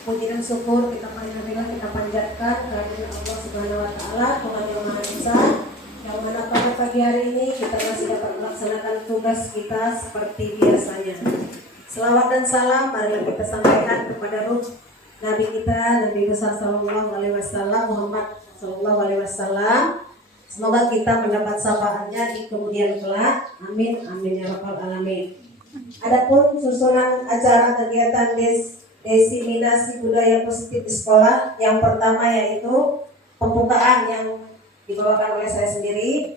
Puji dan syukur kita panjatkan kehadirat Allah Subhanahu wa taala, Tuhan yang Maha Esa, yang mana pada pagi hari ini kita masih dapat melaksanakan tugas kita seperti biasanya. Selawat dan salam marilah kita sampaikan kepada ruh Nabi kita, Nabi besar sallallahu alaihi wasallam, Muhammad sallallahu alaihi wasallam. Semoga kita mendapat syafaatnya di kemudian kelak. Amin amin ya rabbal alamin. Adapun susunan acara kegiatan diseminasi budaya positif di sekolah, yang pertama yaitu pembukaan yang dibawakan oleh saya sendiri.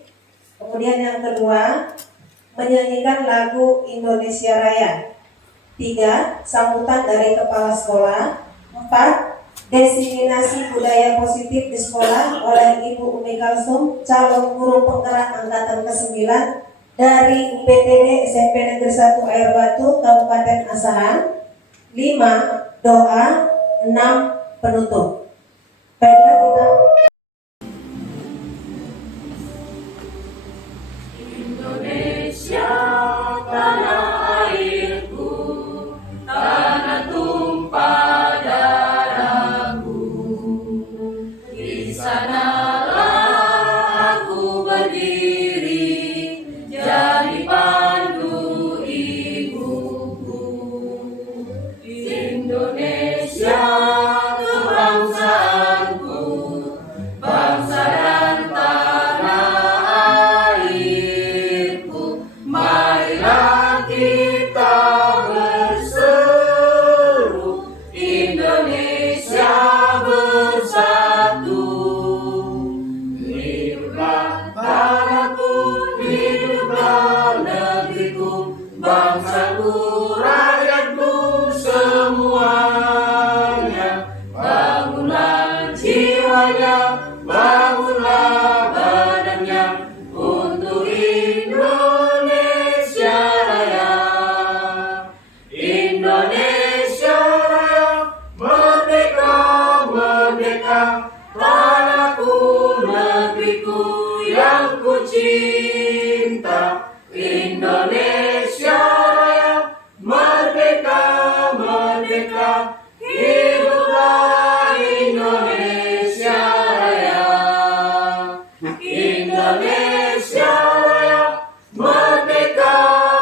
Kemudian yang kedua, menyanyikan lagu Indonesia Raya. 3, sambutan dari kepala sekolah. 4, diseminasi budaya positif di sekolah oleh Ibu Umi Kalsum, calon guru penggerak angkatan ke-9 dari UPTD SMP Negeri 1 Air Batu, Kabupaten Asahan. 5, doa. 6, penutup. Baiklah kita. Indonesia, tanah airku, tanah tumpah darahku. Di sanalah aku berdiri, jadi pandu ibuku. Indonesia, kebangsaanku, bangsa dan tanah airku. Marilah kita berseru, Indonesia bersatu. Hiduplah tanahku, hiduplah negeriku, bangsaku, rakyatku semuanya. Bangunlah jiwanya, bangunlah badannya untuk Indonesia Raya. Indonesia Raya, merdeka, merdeka, tanahku, negeriku yang ku cinta. Indonesia Raya, merdeka, merdeka, hiduplah Indonesia Raya. Indonesia Raya, merdeka,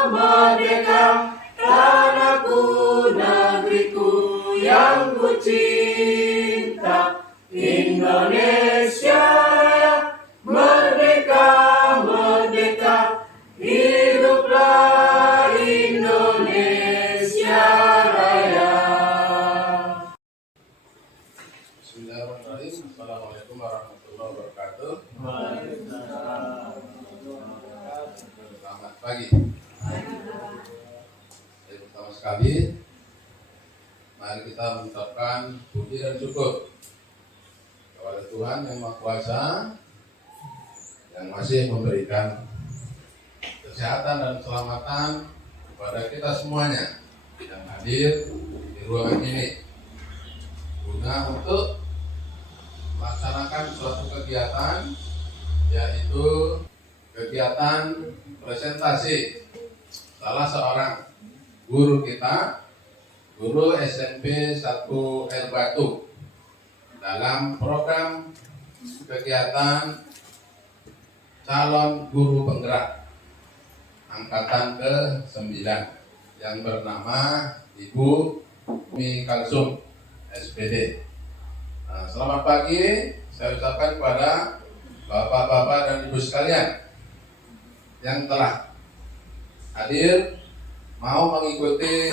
merdeka, tanahku, negeriku yang ku cinta. Indonesia Raya, merdeka, merdeka, hiduplah Indonesia Raya. Bismillahirrahmanirrahim. Assalamualaikum warahmatullahi wabarakatuh. Selamat pagi. Pertama sekali, mari kita mengucapkan puji dan syukur kepada Tuhan yang Maha Kuasa yang masih memberikan kesehatan dan keselamatan kepada kita semuanya yang hadir di ruangan ini guna untuk melaksanakan suatu kegiatan, yaitu kegiatan presentasi salah seorang guru kita, guru SMP 1 Air Batu, dalam program kegiatan calon guru penggerak angkatan ke-9 yang bernama Ibu Umi Kalsum SPD. Selamat pagi, saya ucapkan kepada bapak-bapak dan ibu sekalian yang telah hadir mau mengikuti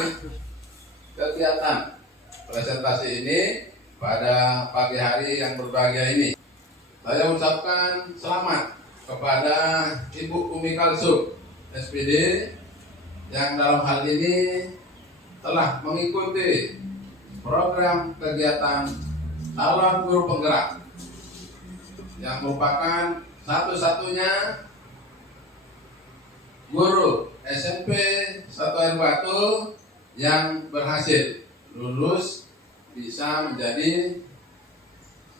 kegiatan presentasi ini pada pagi hari yang berbahagia ini. Saya ucapkan selamat kepada Ibu Umi Kalsum SPD yang dalam hal ini telah mengikuti program kegiatan calon guru penggerak yang merupakan satu-satunya guru SMP 1 Air Batu yang berhasil lulus bisa menjadi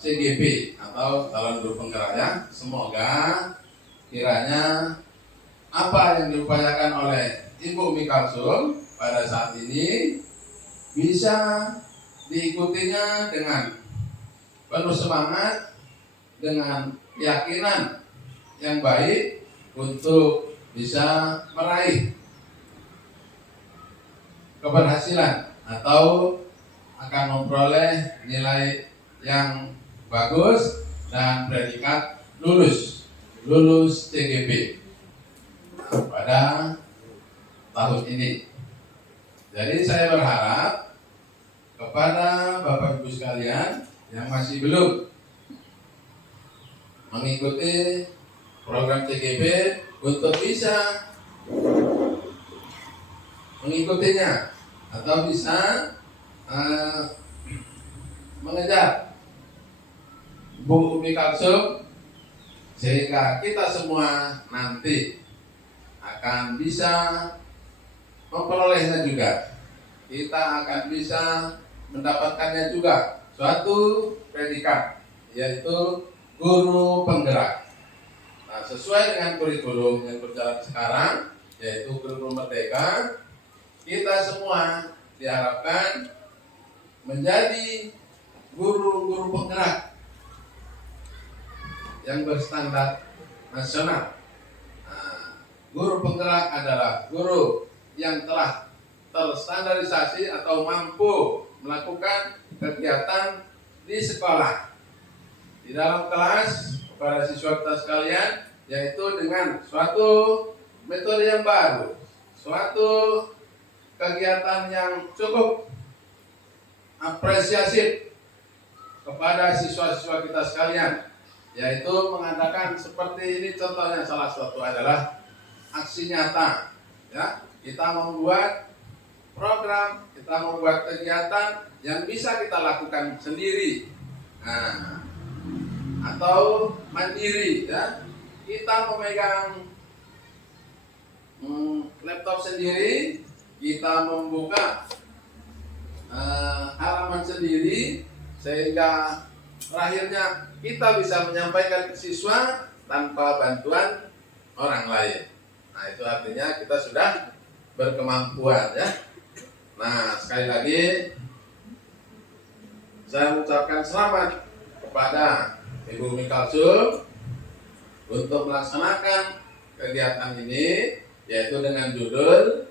CGP atau calon guru penggerak ya. Semoga kiranya apa yang diupayakan oleh Ibu Umi Kalsum pada saat ini bisa diikutinya dengan penuh semangat, dengan keyakinan yang baik untuk bisa meraih keberhasilan atau akan memperoleh nilai yang bagus dan predikat lulus CGP pada tahun ini. Jadi saya berharap kepada Bapak Ibu sekalian yang masih belum mengikuti program CGP untuk bisa mengikutinya atau bisa mengejar Bu Umi Kalsum sehingga kita semua nanti akan bisa memperolehnya juga. Kita akan bisa mendapatkannya juga suatu predikat yaitu guru penggerak. Nah, sesuai dengan kurikulum yang berjalan sekarang yaitu kurikulum merdeka, kita semua diharapkan menjadi guru-guru penggerak yang berstandar nasional. Nah, guru penggerak adalah guru yang telah terstandarisasi atau mampu melakukan kegiatan di sekolah, di dalam kelas kepada siswa kita sekalian, yaitu dengan suatu metode yang baru, suatu kegiatan yang cukup apresiatif kepada siswa-siswa kita sekalian, yaitu mengadakan seperti ini. Contohnya salah satu adalah aksi nyata ya. Kita membuat program, kita membuat kegiatan yang bisa kita lakukan sendiri, nah, atau mandiri ya. Kita memegang laptop sendiri, kita membuka halaman sendiri, sehingga akhirnya kita bisa menyampaikan ke siswa tanpa bantuan orang lain. Nah, itu artinya kita sudah berkemampuan ya. Nah, sekali lagi saya mengucapkan selamat kepada Ibu Umi Kalsum untuk melaksanakan kegiatan ini, yaitu dengan judul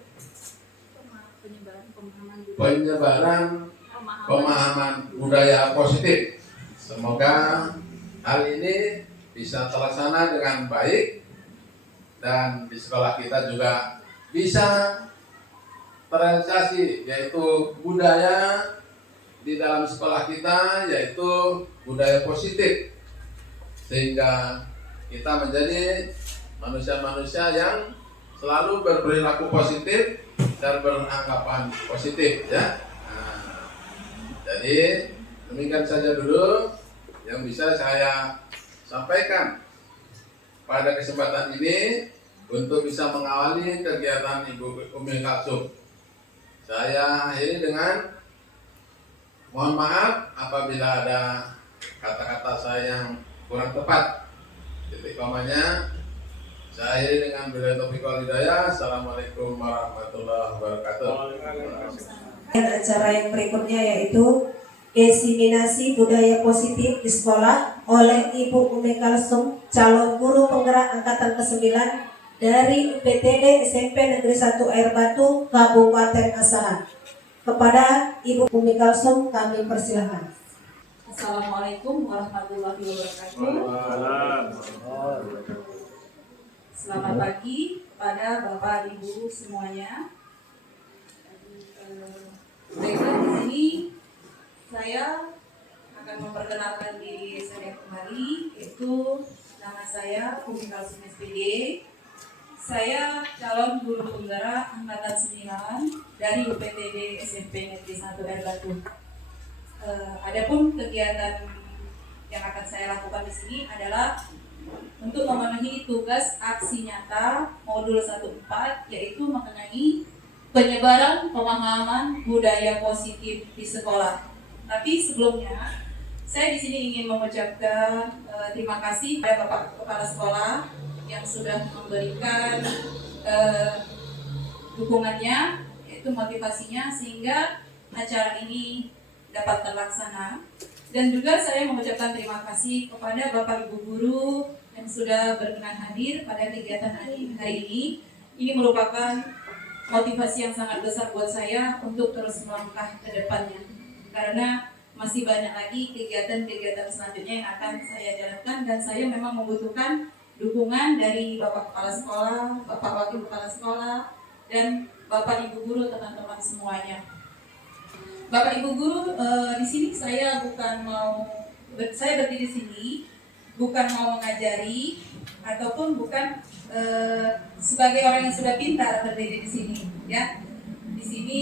penyebaran pemahaman budaya positif. Semoga hal ini bisa terlaksana dengan baik dan di sekolah kita juga bisa terrealisasi, yaitu budaya di dalam sekolah kita yaitu budaya positif, sehingga kita menjadi manusia-manusia yang selalu berperilaku positif dan beranggapan positif ya. Nah, jadi demikian saja dulu yang bisa saya sampaikan pada kesempatan ini untuk bisa mengawali kegiatan Ibu Umi Kalsum. Saya akhiri dengan mohon maaf apabila ada kata-kata saya yang kurang tepat. Titik komanya saya akhiri dengan billahi taufiq wal hidayah. Assalamualaikum warahmatullahi wabarakatuh. Dan acara yang berikutnya yaitu diseminasi budaya positif di sekolah oleh Ibu Umi Kalsum, calon guru penggerak angkatan ke-9 dari UPTD SMP Negeri 1 Air Batu, Kabupaten Asahan. Kepada Ibu Umi Kalsum kami persilahkan. Assalamualaikum warahmatullahi wabarakatuh. Selamat pagi pada Bapak Ibu semuanya. Baiklah, di sini saya akan memperkenalkan diri saya kembali, yaitu nama saya Umi Kalsum SPD. Saya calon guru penggerak angkatan 9 dari UPTD SMP Negeri 1 Air Batu. Adapun kegiatan yang akan saya lakukan di sini adalah untuk memenuhi tugas aksi nyata modul 14, yaitu mengenai penyebaran pemahaman budaya positif di sekolah. Tapi sebelumnya, saya di sini ingin mengucapkan terima kasih kepada Bapak Kepala Sekolah yang sudah memberikan dukungannya, yaitu motivasinya, sehingga acara ini dapat terlaksana. Dan juga saya mengucapkan terima kasih kepada Bapak Ibu Guru yang sudah berkenan hadir pada kegiatan hari ini. Ini merupakan motivasi yang sangat besar buat saya untuk terus melangkah ke depannya. Karena masih banyak lagi kegiatan-kegiatan selanjutnya yang akan saya jalankan, dan saya memang membutuhkan dukungan dari Bapak Kepala Sekolah, Bapak Wakil Kepala Sekolah, dan Bapak Ibu Guru, teman-teman semuanya. Bapak Ibu Guru, di sini saya berdiri di sini bukan mau mengajari ataupun bukan sebagai orang yang sudah pintar berdiri di sini, ya. Di sini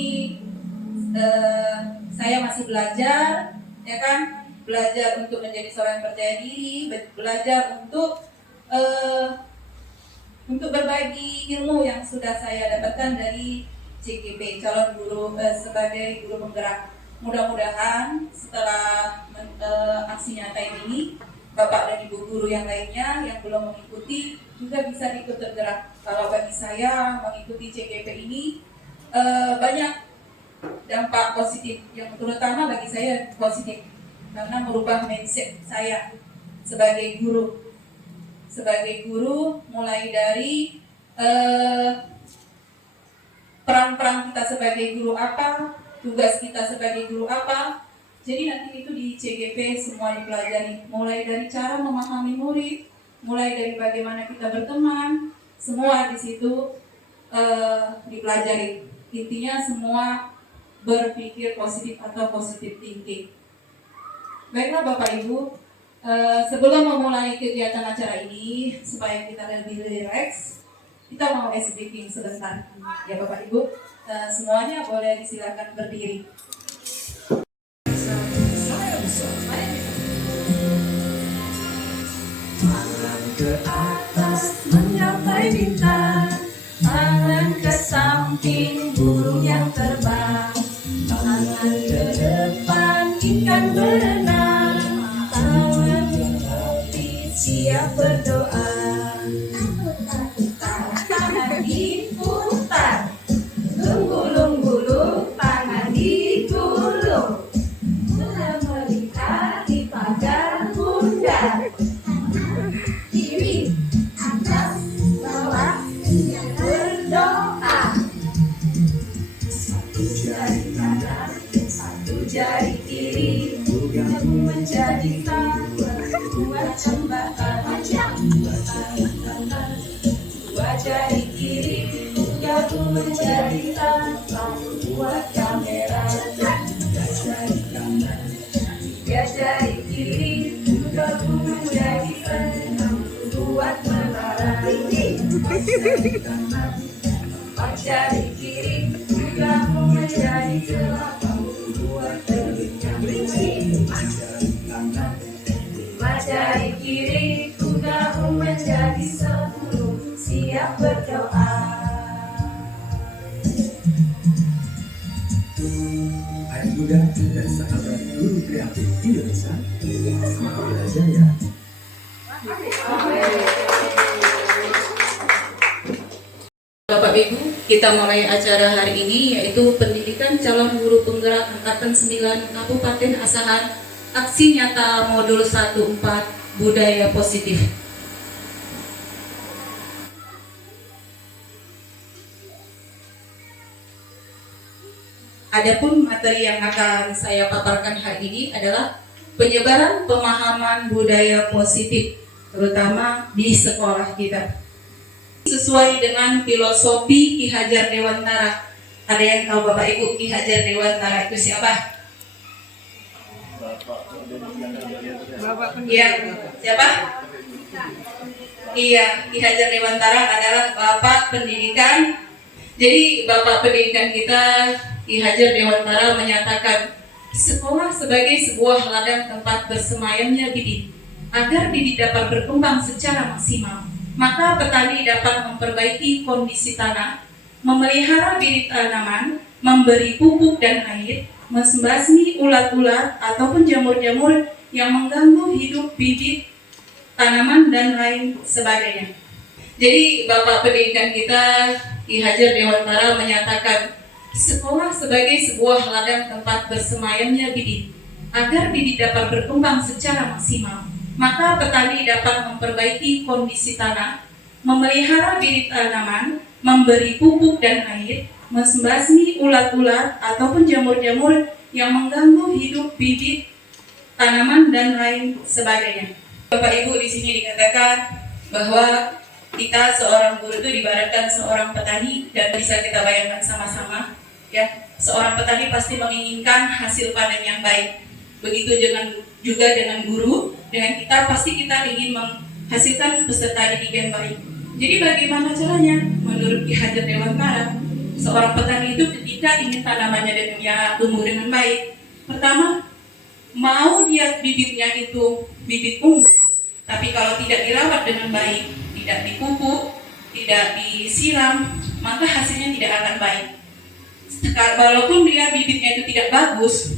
saya masih belajar, ya kan? Belajar untuk menjadi seorang yang percaya diri, belajar untuk berbagi ilmu yang sudah saya dapatkan dari CGP, calon guru sebagai guru penggerak. Mudah-mudahan setelah aksi nyata ini, Bapak dan Ibu guru yang lainnya yang belum mengikuti juga bisa ikut tergerak. Kalau bagi saya mengikuti CGP ini banyak dampak positif, yang terutama bagi saya positif karena merubah mindset saya sebagai guru. Sebagai guru, mulai dari peran-peran kita sebagai guru apa, tugas kita sebagai guru apa. Jadi nanti itu di CGP semua dipelajari, mulai dari cara memahami murid, mulai dari bagaimana kita berteman, semua di situ dipelajari. Intinya semua berpikir positif atau positive thinking. Baiklah Bapak Ibu, sebelum memulai kegiatan acara ini, supaya kita lebih rileks, kita mau ice breaking sebentar. Ya Bapak Ibu, semuanya boleh disilakan berdiri. Tangan ke atas mencapai bintang, tangan ke samping burung yang terbang, tangan ke depan ikan berenang, tangan ke tepi siap berdoa. Tangan diputar, gulung-gulung, tangan digulung, bola melihat di pagar bundar. Kiri, atas, bawah, berdoa. Satu jari kanan, satu jari kiri, gabung menjadi satu, buat jembatan. Dua jari kiri, gabung menjadi satu, buat kamera. Tiga jari kanan, tiga jari kiri, gabung menjadi satu, buat menara. Empat jari kanan, empat jari kiri, gabung menjadi delapan, buat terbitnya biji. Lima jari kanan, lima jari kiri, gabung menjadi 10, siap berdoa. Anak muda dan sahabat guru kreatif Indonesia, semangat belajar ya. Bapak Ibu, kita mulai acara hari ini yaitu pendidikan calon guru penggerak angkatan 9 Kabupaten Asahan, aksi nyata modul 14 budaya positif. Adapun materi yang akan saya paparkan hari ini adalah penyebaran pemahaman budaya positif, terutama di sekolah kita. Sesuai dengan filosofi Ki Hajar Dewantara. Ada yang tahu Bapak Ibu Ki Hajar Dewantara itu siapa? Iya, siapa? Iya, Ki Hajar Dewantara adalah Bapak Pendidikan. Jadi Bapak Pendidikan kita Ki Hajar Dewantara menyatakan sekolah sebagai sebuah ladang tempat bersemayamnya bibit. Agar bibit dapat berkembang secara maksimal, maka petani dapat memperbaiki kondisi tanah, memelihara bibit tanaman, memberi pupuk dan air, membasmi ulat-ulat ataupun jamur-jamur yang mengganggu hidup bibit tanaman dan lain sebagainya. Jadi Bapak Pendidikan kita Ki Hajar Dewantara menyatakan sekolah sebagai sebuah ladang tempat bersemayamnya bibit. Agar bibit dapat berkembang secara maksimal, maka petani dapat memperbaiki kondisi tanah, memelihara bibit tanaman, memberi pupuk dan air, membasmi ulat-ulat ataupun jamur-jamur yang mengganggu hidup bibit tanaman dan lain sebagainya. Bapak Ibu, di sini dikatakan bahwa kita seorang guru itu diibaratkan seorang petani, dan bisa kita bayangkan sama-sama ya, seorang petani pasti menginginkan hasil panen yang baik. Begitu juga dengan guru, dengan kita pasti kita ingin menghasilkan peserta didik yang baik. Jadi bagaimana caranya? Menurut Ki Hajar Dewantara, seorang petani itu ketika ingin tanamannya dan tumbuh dengan baik, pertama, mau dia bibitnya itu bibit unggul, tapi kalau tidak dirawat dengan baik, tidak dipupuk, tidak disiram, maka hasilnya tidak akan baik. Walaupun dia bibitnya itu tidak bagus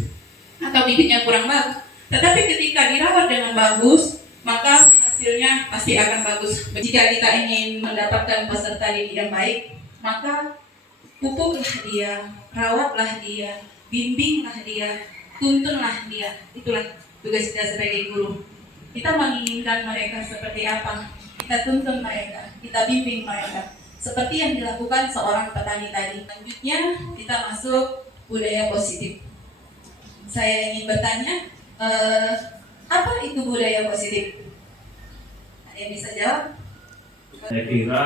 atau bibitnya kurang bagus, tetapi ketika dirawat dengan bagus, maka hasilnya pasti akan bagus. Jika kita ingin mendapatkan peserta didik yang baik, maka pupuklah dia, rawatlah dia, bimbinglah dia, tuntunlah dia. Itulah tugas kita sebagai guru. Kita menginginkan mereka seperti apa, kita tuntun mereka, kita bimbing mereka, seperti yang dilakukan seorang petani tadi. Selanjutnya kita masuk budaya positif. Saya ingin bertanya, apa itu budaya positif? Ada yang bisa jawab? Saya kira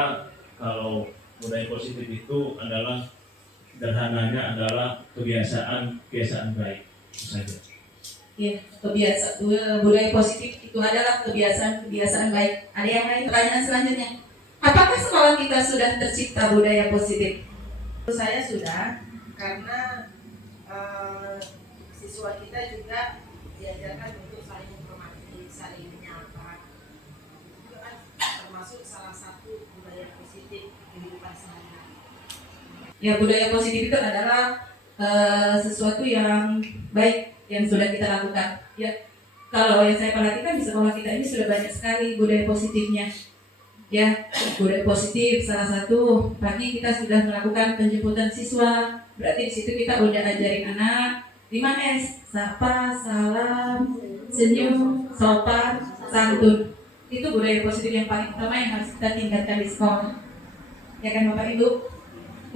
kalau budaya positif itu adalah sederhananya adalah kebiasaan baik, itu saja. Ya, budaya positif itu adalah kebiasaan baik. Ada yang lain? Pertanyaan selanjutnya, apakah sekolah kita sudah tercipta budaya positif? Saya sudah, karena siswa kita juga diajarkan untuk saling menghormati, saling menyapa. Itu kan termasuk salah satu budaya positif kehidupan sehari-hari. Ya, budaya positif itu adalah sesuatu yang baik yang sudah kita lakukan. Ya, kalau yang saya perhatikan di sekolah kita ini sudah banyak sekali budaya positifnya. Ya, budaya positif salah satu pagi kita sudah melakukan penjemputan siswa. Berarti di situ kita udah ajarin anak 5S, sapa, salam, senyum, sopan, santun. Itu budaya positif yang paling utama yang harus kita tingkatkan di sekolah. Ya kan Bapak Ibu?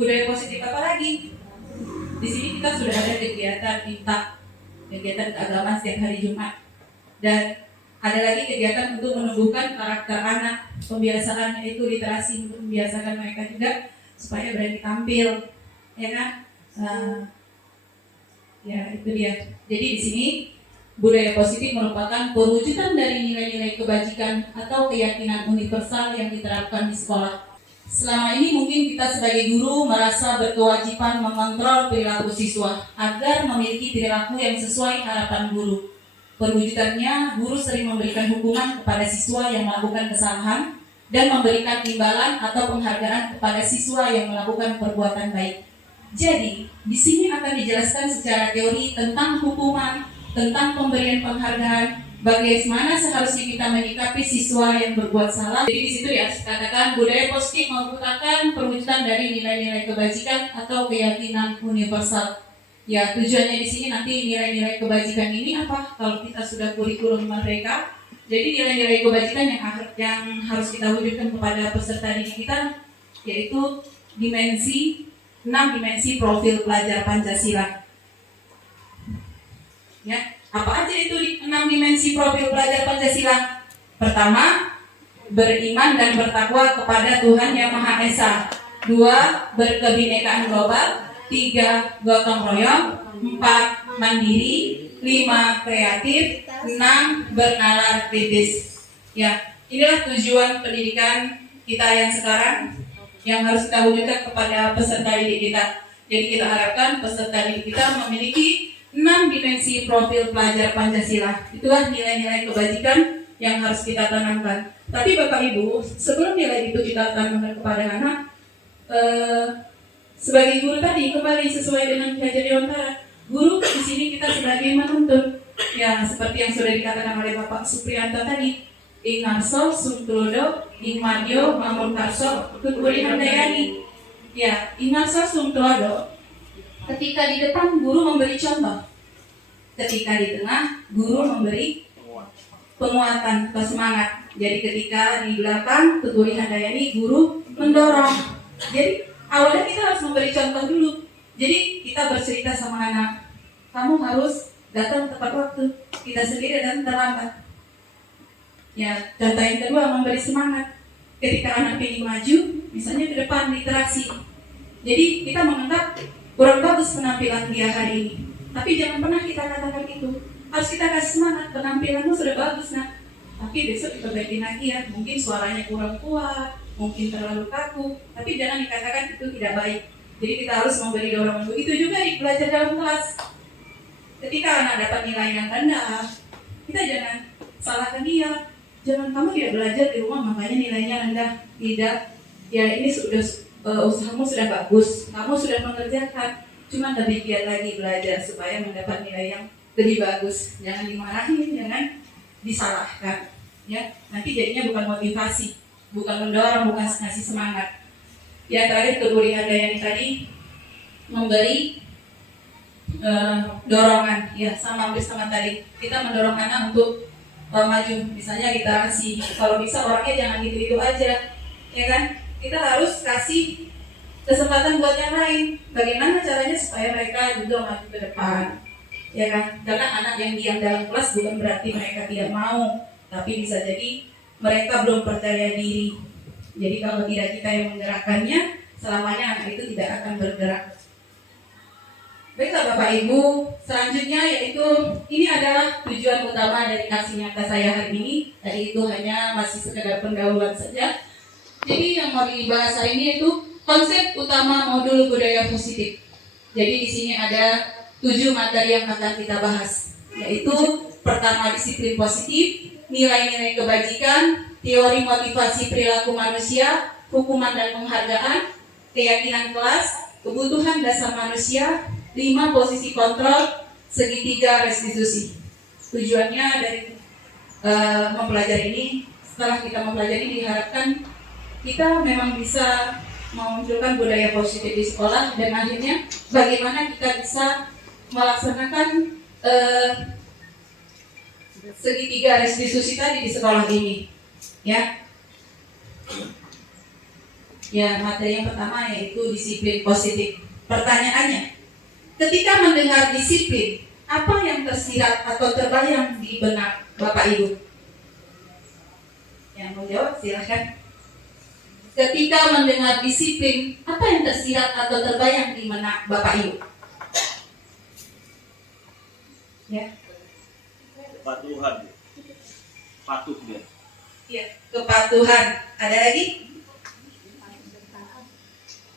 Budaya positif apa lagi? Di sini kita sudah ada kegiatan IMTA, kegiatan keagamaan setiap hari Jumat. Dan ada lagi kegiatan untuk menumbuhkan karakter anak, pembiasaan yaitu literasi, untuk membiasakan mereka juga supaya berani tampil, ya kan? Ya itu dia. Jadi di sini budaya positif merupakan perwujudan dari nilai-nilai kebajikan atau keyakinan universal yang diterapkan di sekolah. Selama ini mungkin kita sebagai guru merasa berkewajiban mengontrol perilaku siswa agar memiliki perilaku yang sesuai harapan guru. Perwujudannya, guru sering memberikan hukuman kepada siswa yang melakukan kesalahan dan memberikan imbalan atau penghargaan kepada siswa yang melakukan perbuatan baik. Jadi, di sini akan dijelaskan secara teori tentang hukuman, tentang pemberian penghargaan, bagaimana seharusnya kita menyikapi siswa yang berbuat salah. Jadi di situ ya dikatakan budaya positif merupakan perwujudan dari nilai-nilai kebajikan atau keyakinan universal. Ya, tujuannya di sini nanti nilai-nilai kebajikan ini apa? Kalau kita sudah kurikulum mereka, jadi nilai-nilai kebajikan yang harus kita wujudkan kepada peserta didik kita, yaitu 6 dimensi profil pelajar Pancasila. Ya, apa aja itu 6 dimensi profil pelajar Pancasila? Pertama, beriman dan bertakwa kepada Tuhan Yang Maha Esa. 2, berkebinekaan global. 3, gotong royong. 4, mandiri. 5, kreatif. 6, bernalar kritis. Ya, inilah tujuan pendidikan kita yang sekarang yang harus kita wujudkan kepada peserta didik kita. Jadi kita harapkan peserta didik kita memiliki 6 dimensi profil pelajar Pancasila. Itulah nilai-nilai kebajikan yang harus kita tanamkan. Tapi Bapak Ibu, sebelum nilai itu kita tanamkan kepada anak, sebagai guru tadi kembali sesuai dengan Ki Hajar Dewantara, Guru di sini kita sebagai menuntun, ya seperti yang sudah dikatakan oleh Bapak Supriyanto tadi, ing ngarso sum tulodo, ing madyo mamun karso tuturi handayani. Ya, ing ngarso sum tulodo. Ketika di depan guru memberi contoh, ketika di tengah guru memberi penguatan atau semangat. Jadi ketika di belakang tuturi handayani guru mendorong. Jadi awalnya kita harus memberi contoh dulu. Jadi kita bercerita sama anak, kamu harus datang tepat waktu. Kita sendiri datang terlambat. Ya, contoh yang kedua memberi semangat. Ketika anak ingin maju, misalnya ke depan literasi. Jadi kita menganggap kurang bagus penampilan dia hari ini. Tapi jangan pernah kita katakan itu. Harus kita kasih semangat, penampilanmu sudah bagus nak. Tapi besok diperbaiki lagi ya. Mungkin suaranya kurang kuat, mungkin terlalu kaku. Tapi jangan dikatakan itu tidak baik. Jadi kita harus memberi dorongan. Begitu juga di belajar dalam kelas. Ketika anak dapat nilai yang rendah, kita jangan salahkan dia. Jangan kamu tidak belajar di rumah makanya nilainya rendah. Tidak. Ya ini sudah usahamu sudah bagus. Kamu sudah mengerjakan. Cuma lebih giat lagi belajar supaya mendapat nilai yang lebih bagus. Jangan dimarahin, jangan disalahkan. Ya, nanti jadinya bukan motivasi, bukan mendorong, bukan ngasih semangat. Yang terakhir Tuturi Handayani tadi memberi dorongan, ya sama bersama tadi kita mendorong anak untuk maju. Misalnya kita kasih, kalau bisa orangnya jangan gitu-gitu aja, ya kan? Kita harus kasih kesempatan buat yang lain. Bagaimana caranya supaya mereka juga maju ke depan, ya kan? Karena anak yang diam dalam kelas bukan berarti mereka tidak mau, tapi bisa jadi mereka belum percaya diri. Jadi kalau tidak kita yang menggerakkannya, selamanya anak itu tidak akan bergerak. Baiklah Bapak Ibu, selanjutnya yaitu ini adalah tujuan utama dari aksi nyata saya hari ini. Tadi itu hanya masih sekedar pendahuluan saja. Jadi yang mau dibahas hari ini yaitu konsep utama modul budaya positif. Jadi di sini ada 7 materi yang akan kita bahas, yaitu pertama disiplin positif, nilai-nilai kebajikan, teori motivasi perilaku manusia, hukuman dan penghargaan, keyakinan kelas, kebutuhan dasar manusia, 5 posisi kontrol, segitiga restitusi. Tujuannya dari mempelajari ini, setelah kita mempelajari diharapkan kita memang bisa memunculkan budaya positif di sekolah dan akhirnya bagaimana kita bisa melaksanakan segitiga restitusi tadi di sekolah ini. Ya, materi yang pertama yaitu disiplin positif. Pertanyaannya, ketika mendengar disiplin, apa yang tersirat atau terbayang di benak Bapak Ibu? Yang mau jawab silahkan. Ketika mendengar disiplin, apa yang tersirat atau terbayang di benak Bapak Ibu? Ya. Kepatuhan, patuh dia. Ya, kepatuhan. Ada lagi?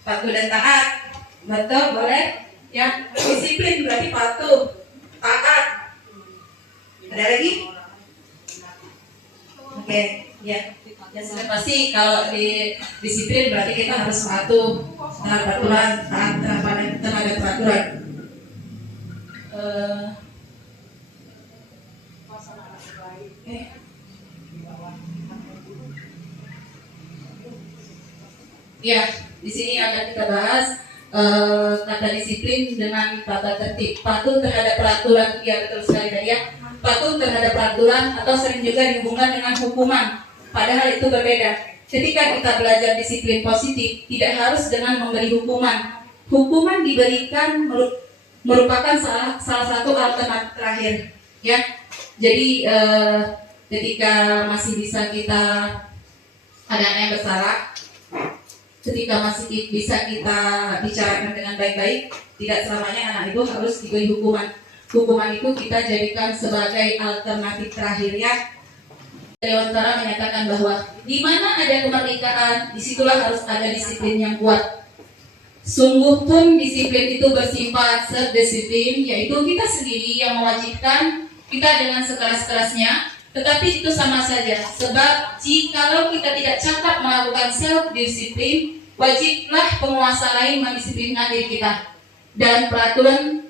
Patuh dan taat. Betul, boleh? Ya, disiplin berarti patuh, taat. Ada lagi? Oke, ya. Ya sudah pasti kalau di disiplin berarti kita harus patuh terhadap peraturan, taat terhadap peraturan. Ya, di sini akan kita bahas kata disiplin dengan tata tertib. Patuh terhadap peraturan, ya betul sekali tadi ya. Patuh terhadap peraturan atau sering juga dihubungkan dengan hukuman. Padahal itu berbeda. Ketika kita belajar disiplin positif, tidak harus dengan memberi hukuman. Hukuman diberikan merupakan salah satu alternatif terakhir. Ya, jadi ketika masih bisa kita ada anak yang bersalah, ketika masih bisa kita bicarakan dengan baik-baik, tidak selamanya anak itu harus diberi hukuman. Hukuman itu kita jadikan sebagai alternatif terakhir ya. Dewan Tara menyatakan bahwa di mana ada kemerdekaan, disitulah harus ada disiplin yang kuat. Sungguh pun disiplin itu bersifat self-disiplin, yaitu kita sendiri yang mewajibkan kita dengan sekeras-kerasnya. Tetapi itu sama saja, sebab jikalau kita tidak cakap melakukan self-disiplin, wajiblah penguasa lain mendisiplinkan diri kita. Dan peraturan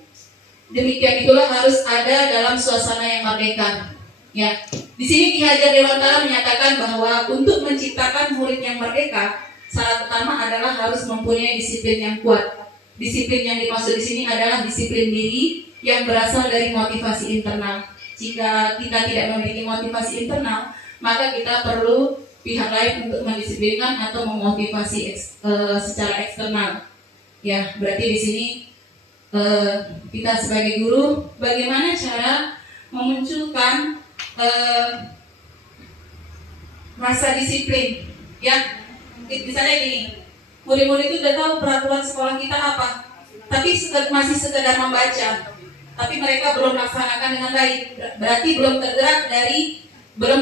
demikian itulah harus ada dalam suasana yang merdeka. Ya, di sini Ki Hajar Dewantara menyatakan bahwa untuk menciptakan murid yang merdeka, syarat utama adalah harus mempunyai disiplin yang kuat. Disiplin yang dimaksud di sini adalah disiplin diri yang berasal dari motivasi internal. Jika kita tidak memiliki motivasi internal, maka kita perlu pihak lain untuk mendisiplinkan atau memotivasi secara eksternal. Ya, berarti di sini kita sebagai guru, bagaimana cara memunculkan rasa disiplin? Ya, misalnya gini, murid-murid itu udah tahu peraturan sekolah kita apa, tapi masih sekedar membaca, tapi mereka belum melaksanakan dengan baik. Berarti belum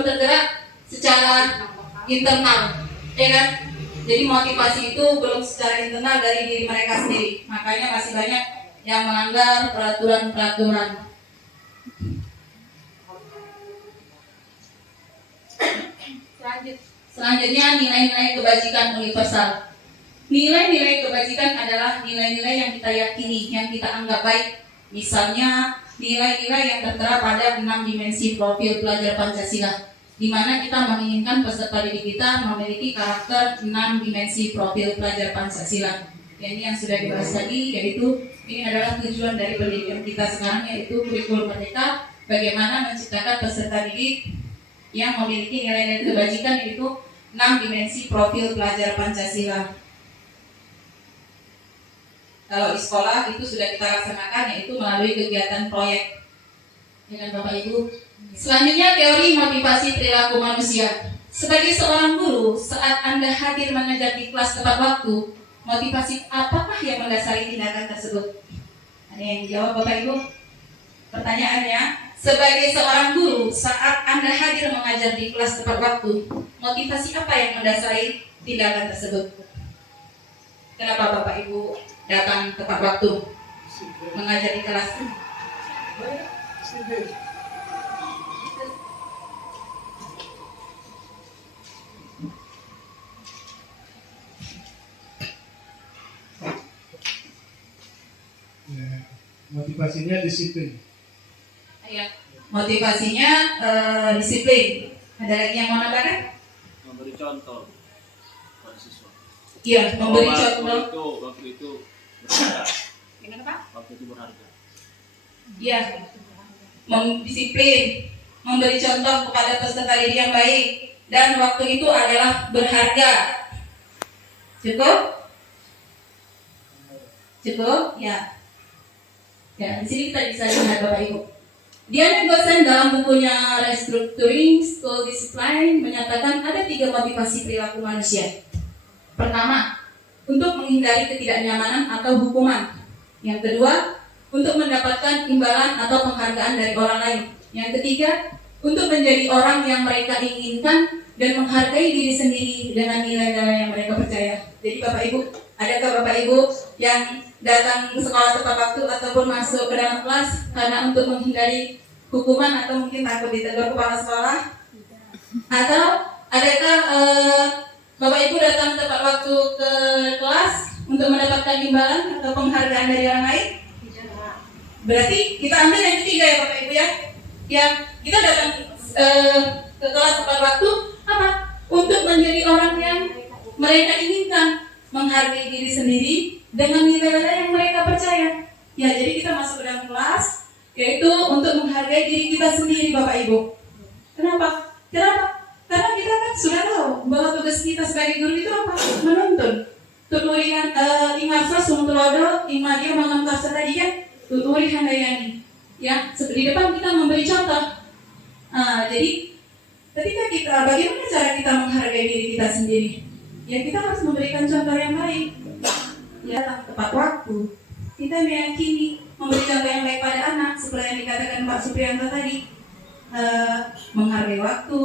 tergerak secara internal, ya kan? Jadi motivasi itu belum secara internal dari diri mereka sendiri. Makanya masih banyak yang melanggar peraturan-peraturan. Selanjutnya nilai-nilai kebajikan universal. Nilai-nilai kebajikan adalah nilai-nilai yang kita yakini, yang kita anggap baik. Misalnya nilai-nilai yang tertera pada 6 dimensi profil pelajar Pancasila, di mana kita menginginkan peserta didik kita memiliki karakter 6 dimensi profil pelajar Pancasila. Ini yang sudah dibahas tadi, yaitu ini adalah tujuan dari pendidikan kita sekarang, yaitu kurikulum merdeka, bagaimana menciptakan peserta didik yang memiliki nilai-nilai kebajikan, yaitu 6 dimensi profil pelajar Pancasila. Kalau di sekolah itu sudah kita laksanakan, yaitu melalui kegiatan proyek dengan Bapak Ibu. Selanjutnya teori motivasi perilaku manusia. Sebagai seorang guru, saat Anda hadir mengajar di kelas tepat waktu, motivasi apakah yang mendasari tindakan tersebut? Ada yang dijawab Bapak Ibu? Pertanyaannya, sebagai seorang guru, saat Anda hadir mengajar di kelas tepat waktu, motivasi apa yang mendasari tindakan tersebut? Kenapa Bapak Ibu datang tepat waktu mengajar di kelas? Motivasinya disiplin. Ya, motivasinya disiplin. Ada lagi yang mau nambahkan? Memberi contoh pada siswa. Iya, memberi contoh. Waktu itu berharga. Gimana Pak? Waktu itu berharga. Iya, disiplin, memberi contoh kepada peserta didik yang baik, dan waktu itu adalah berharga. Cukup? Cukup? Ya. Ya, di sini kita bisa lihat Bapak Ibu. Diana Gosen dalam bukunya Restructuring School Discipline menyatakan ada 3 motivasi perilaku manusia. Pertama, untuk menghindari ketidaknyamanan atau hukuman. Yang kedua, untuk mendapatkan imbalan atau penghargaan dari orang lain. Yang ketiga, untuk menjadi orang yang mereka inginkan dan menghargai diri sendiri dengan nilai-nilai yang mereka percaya. Jadi Bapak Ibu, adakah Bapak Ibu yang datang ke sekolah tepat waktu ataupun masuk ke dalam kelas karena untuk menghindari hukuman atau mungkin takut ditegur kepala sekolah? Atau adakah Bapak Ibu datang tepat waktu ke kelas untuk mendapatkan imbalan atau penghargaan dari orang lain? Berarti kita ambil yang ketiga ya Bapak Ibu ya. Yang kita datang ke kelas tepat waktu apa? Untuk menjadi orang yang mereka inginkan, menghargai diri sendiri dengan nilai-nilai yang mereka percaya. Ya, jadi kita masuk ke dalam kelas yaitu untuk menghargai diri kita sendiri Bapak Ibu. Kenapa? Karena kita kan sudah tahu bahwa tugas kita sebagai guru itu apa? Menuntun. Tuturihan ingarsa sumtulodo imadia mangamkarsa tadi kan tuturi handayani. Ya, di depan kita memberi contoh. Jadi ketika kita, bagaimana cara kita menghargai diri kita sendiri? Ya, kita harus memberikan contoh yang baik. Ya, tepat waktu. Kita meyakini memberi contoh yang baik pada anak, seperti yang dikatakan Pak Supriyanto tadi, menghargai waktu,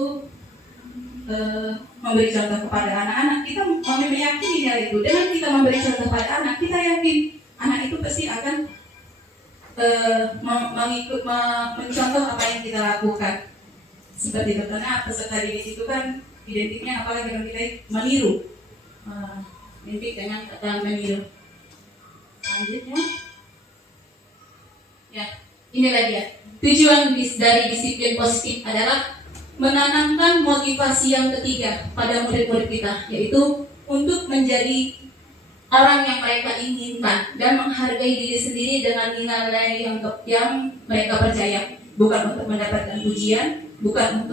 memberi contoh kepada anak-anak. Kita meyakini hal itu. Dengan kita memberi contoh pada anak, kita yakin anak itu pasti akan mencontoh apa yang kita lakukan. Seperti itu, karena peserta didik itu kan identiknya apalagi kalau kita meniru, mimpi dengan kata meniru. Selanjutnya, Ya, inilah dia. Tujuan dari disiplin positif adalah menanamkan motivasi yang ketiga pada murid-murid kita, yaitu untuk menjadi orang yang mereka inginkan dan menghargai diri sendiri dengan nilai yang mereka percaya, bukan untuk mendapatkan pujian, bukan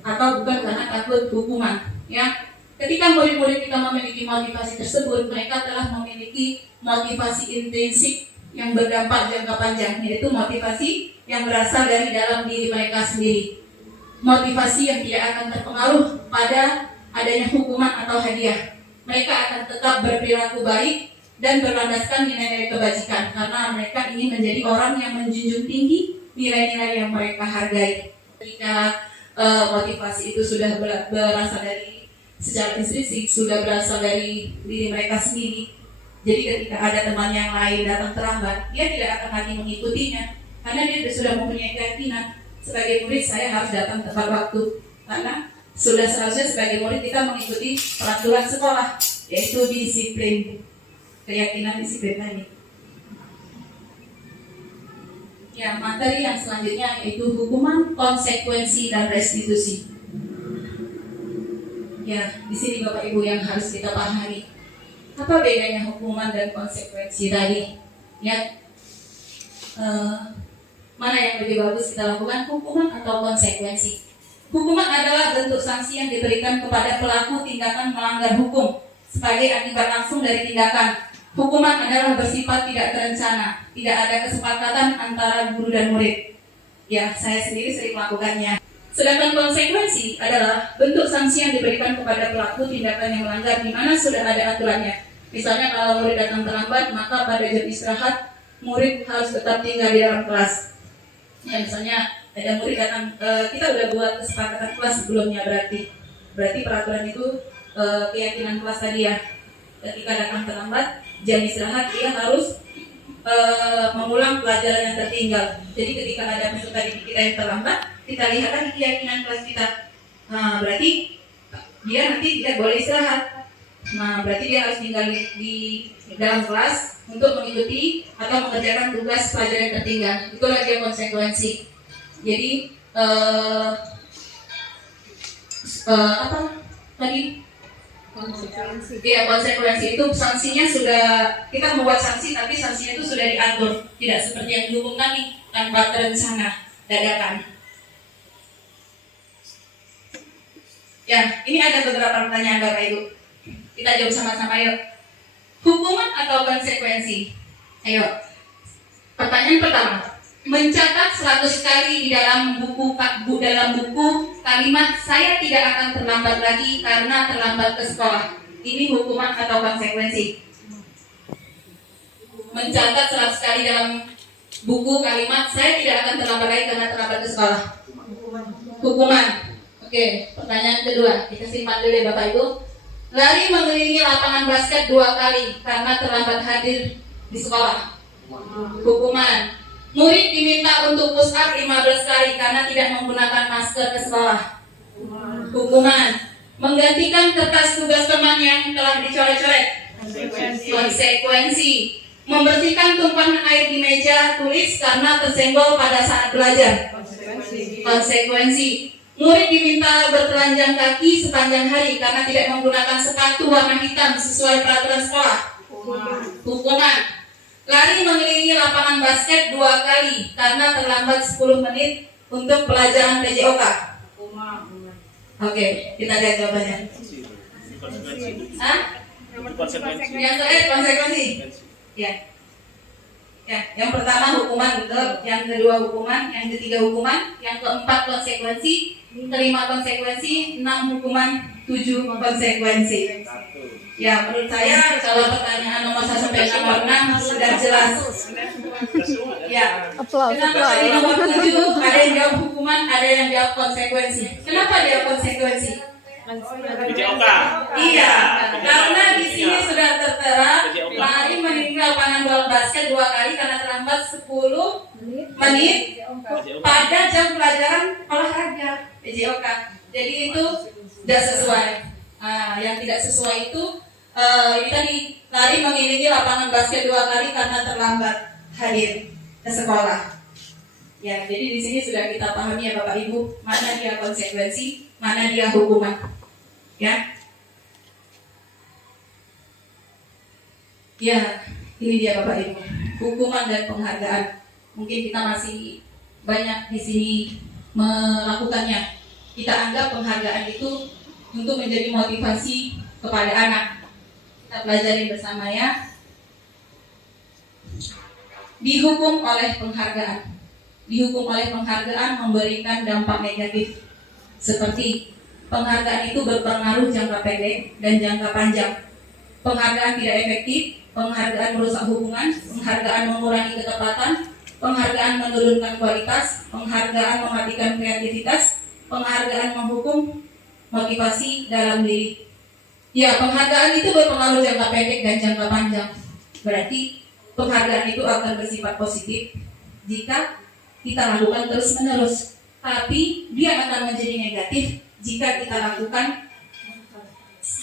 karena takut hukuman. Ya, ketika murid-murid kita memiliki motivasi tersebut, mereka telah memiliki motivasi intrinsik yang berdampak jangka panjang, yaitu motivasi yang berasal dari dalam diri mereka sendiri. Motivasi yang tidak akan terpengaruh pada adanya hukuman atau hadiah. Mereka akan tetap berperilaku baik dan berlandaskan nilai-nilai kebajikan karena mereka ingin menjadi orang yang menjunjung tinggi nilai-nilai yang mereka hargai. Ketika motivasi itu sudah berasal dari secara intrinsik, sudah berasal dari diri mereka sendiri. Jadi ketika ada teman yang lain datang terlambat, dia tidak akan lagi mengikutinya karena dia sudah mempunyai keyakinan sebagai murid saya harus datang tepat waktu, karena sudah seharusnya sebagai murid kita mengikuti peraturan sekolah, yaitu disiplin, keyakinan disiplin tadi. Ya, materi yang selanjutnya yaitu hukuman, konsekuensi, dan restitusi. Ya, di sini Bapak Ibu yang harus kita pahami. Apa bedanya hukuman dan konsekuensi tadi? Ya, mana yang lebih bagus kita lakukan, hukuman atau konsekuensi? Hukuman adalah bentuk sanksi yang diberikan kepada pelaku tindakan melanggar hukum sebagai akibat langsung dari tindakan. Hukuman adalah bersifat tidak terencana, tidak ada kesepakatan antara guru dan murid. Ya, saya sendiri sering melakukannya. Sedangkan konsekuensi adalah bentuk sanksi yang diberikan kepada pelaku tindakan yang melanggar di mana sudah ada aturannya. Misalnya kalau murid datang terlambat, maka pada jam istirahat murid harus tetap tinggal di dalam kelas. Ya, misalnya ada murid datang, kita udah buat kesepakatan kelas sebelumnya, berarti peraturan itu keyakinan kelas tadi ya. Ketika datang terlambat, jam istirahat dia harus mengulang pelajaran yang tertinggal. Jadi ketika ada peserta didik kita yang terlambat, kita lihat lagi keyakinan kelas kita. Nah, berarti dia nanti tidak boleh istirahat. Nah, berarti dia harus tinggal di dalam kelas untuk mengikuti atau mengerjakan tugas pelajaran yang tertinggal. Itulah dia konsekuensi. Jadi apa tadi? Iya, konsekuensi itu sanksinya sudah, kita membuat sanksi tapi sanksinya itu sudah diatur, tidak seperti yang dihukum kami tanpa terencana dadakan. Ya, ini ada beberapa pertanyaan Bapak Ibu. Kita jawab sama-sama yuk. Hukuman atau konsekuensi? Ayo. Pertanyaan pertama. Mencatat 100 kali di dalam buku kalimat saya tidak akan terlambat lagi karena terlambat ke sekolah. Ini hukuman atau konsekuensi? Mencatat 100 kali dalam buku kalimat saya tidak akan terlambat lagi karena terlambat ke sekolah. Hukuman. Oke, pertanyaan kedua. Kita simpan dulu ya Bapak Ibu. Lari mengelilingi lapangan basket 2 kali karena terlambat hadir di sekolah. Hukuman. Murid diminta untuk push up 15 kali karena tidak menggunakan masker ke sekolah. Hukuman. Menggantikan kertas tugas teman yang telah dicoret-coret. Konsekuensi. Membersihkan tumpahan air di meja tulis karena tersenggol pada saat belajar. Konsekuensi. Murid diminta bertelanjang kaki sepanjang hari karena tidak menggunakan sepatu warna hitam sesuai peraturan sekolah. Hukuman. Lari mengelilingi lapangan basket 2 kali karena terlambat 10 menit untuk pelajaran PJOK. Oke, kita lihat jawabannya. Hah? Yang terakhir konsekuensi. Ya. Ya, yang pertama hukuman betul, yang kedua hukuman, yang ketiga hukuman, yang keempat konsekuensi, kelima konsekuensi, 6 hukuman, 7 konsekuensi. Ya, menurut saya kalau pertanyaan nomor 1 sampai nomor 6 sudah jelas. Ya. Kenapa tadi nomor 7 ada yang jawab hukuman, ada yang jawab konsekuensi? Kenapa dia konsekuensi? Iya, karena di sini sudah tertera lari meninggal lapangan bola basket 2 kali karena terlambat 10 menit pada jam pelajaran olahraga PJOK. Jadi itu tidak sesuai. Nah, yang tidak sesuai itu ini tadi lari mengelilingi lapangan basket 2 kali karena terlambat hadir ke sekolah. Ya, jadi di sini sudah kita pahami ya Bapak Ibu, mana dia konsekuensi, mana dia hukuman. Ya. Ya, ini dia Bapak Ibu, hukuman dan penghargaan. Mungkin kita masih banyak di sini melakukannya. Kita anggap penghargaan itu untuk menjadi motivasi kepada anak. Kita pelajari bersama ya. Dihukum oleh penghargaan. Dihukum oleh penghargaan memberikan dampak negatif. Seperti penghargaan itu berpengaruh jangka pendek dan jangka panjang. Penghargaan tidak efektif, penghargaan merusak hubungan, penghargaan mengurangi ketepatan, penghargaan menurunkan kualitas, penghargaan mematikan kreativitas, penghargaan menghukum motivasi dalam diri. Ya, penghargaan itu berpengaruh jangka pendek dan jangka panjang. Berarti penghargaan itu akan bersifat positif jika kita lakukan terus-menerus. Tapi dia akan menjadi negatif jika kita lakukan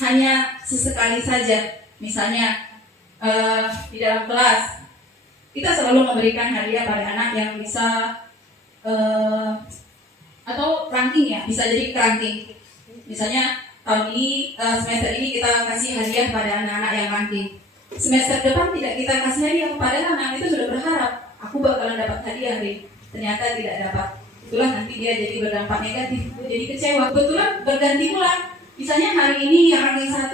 hanya sesekali saja. Misalnya di dalam kelas kita selalu memberikan hadiah pada anak yang bisa atau ranking ya, bisa jadi ranking. Misalnya tahun ini semester ini kita kasih hadiah pada anak-anak yang ranking. Semester depan tidak kita kasih hadiah, padahal anak itu sudah berharap aku bakalan dapat hadiah deh. Ternyata tidak dapat. Itulah nanti dia jadi berdampak negatif, jadi kecewa. Kebetulan berganti pula. Misalnya hari ini yang ranking 1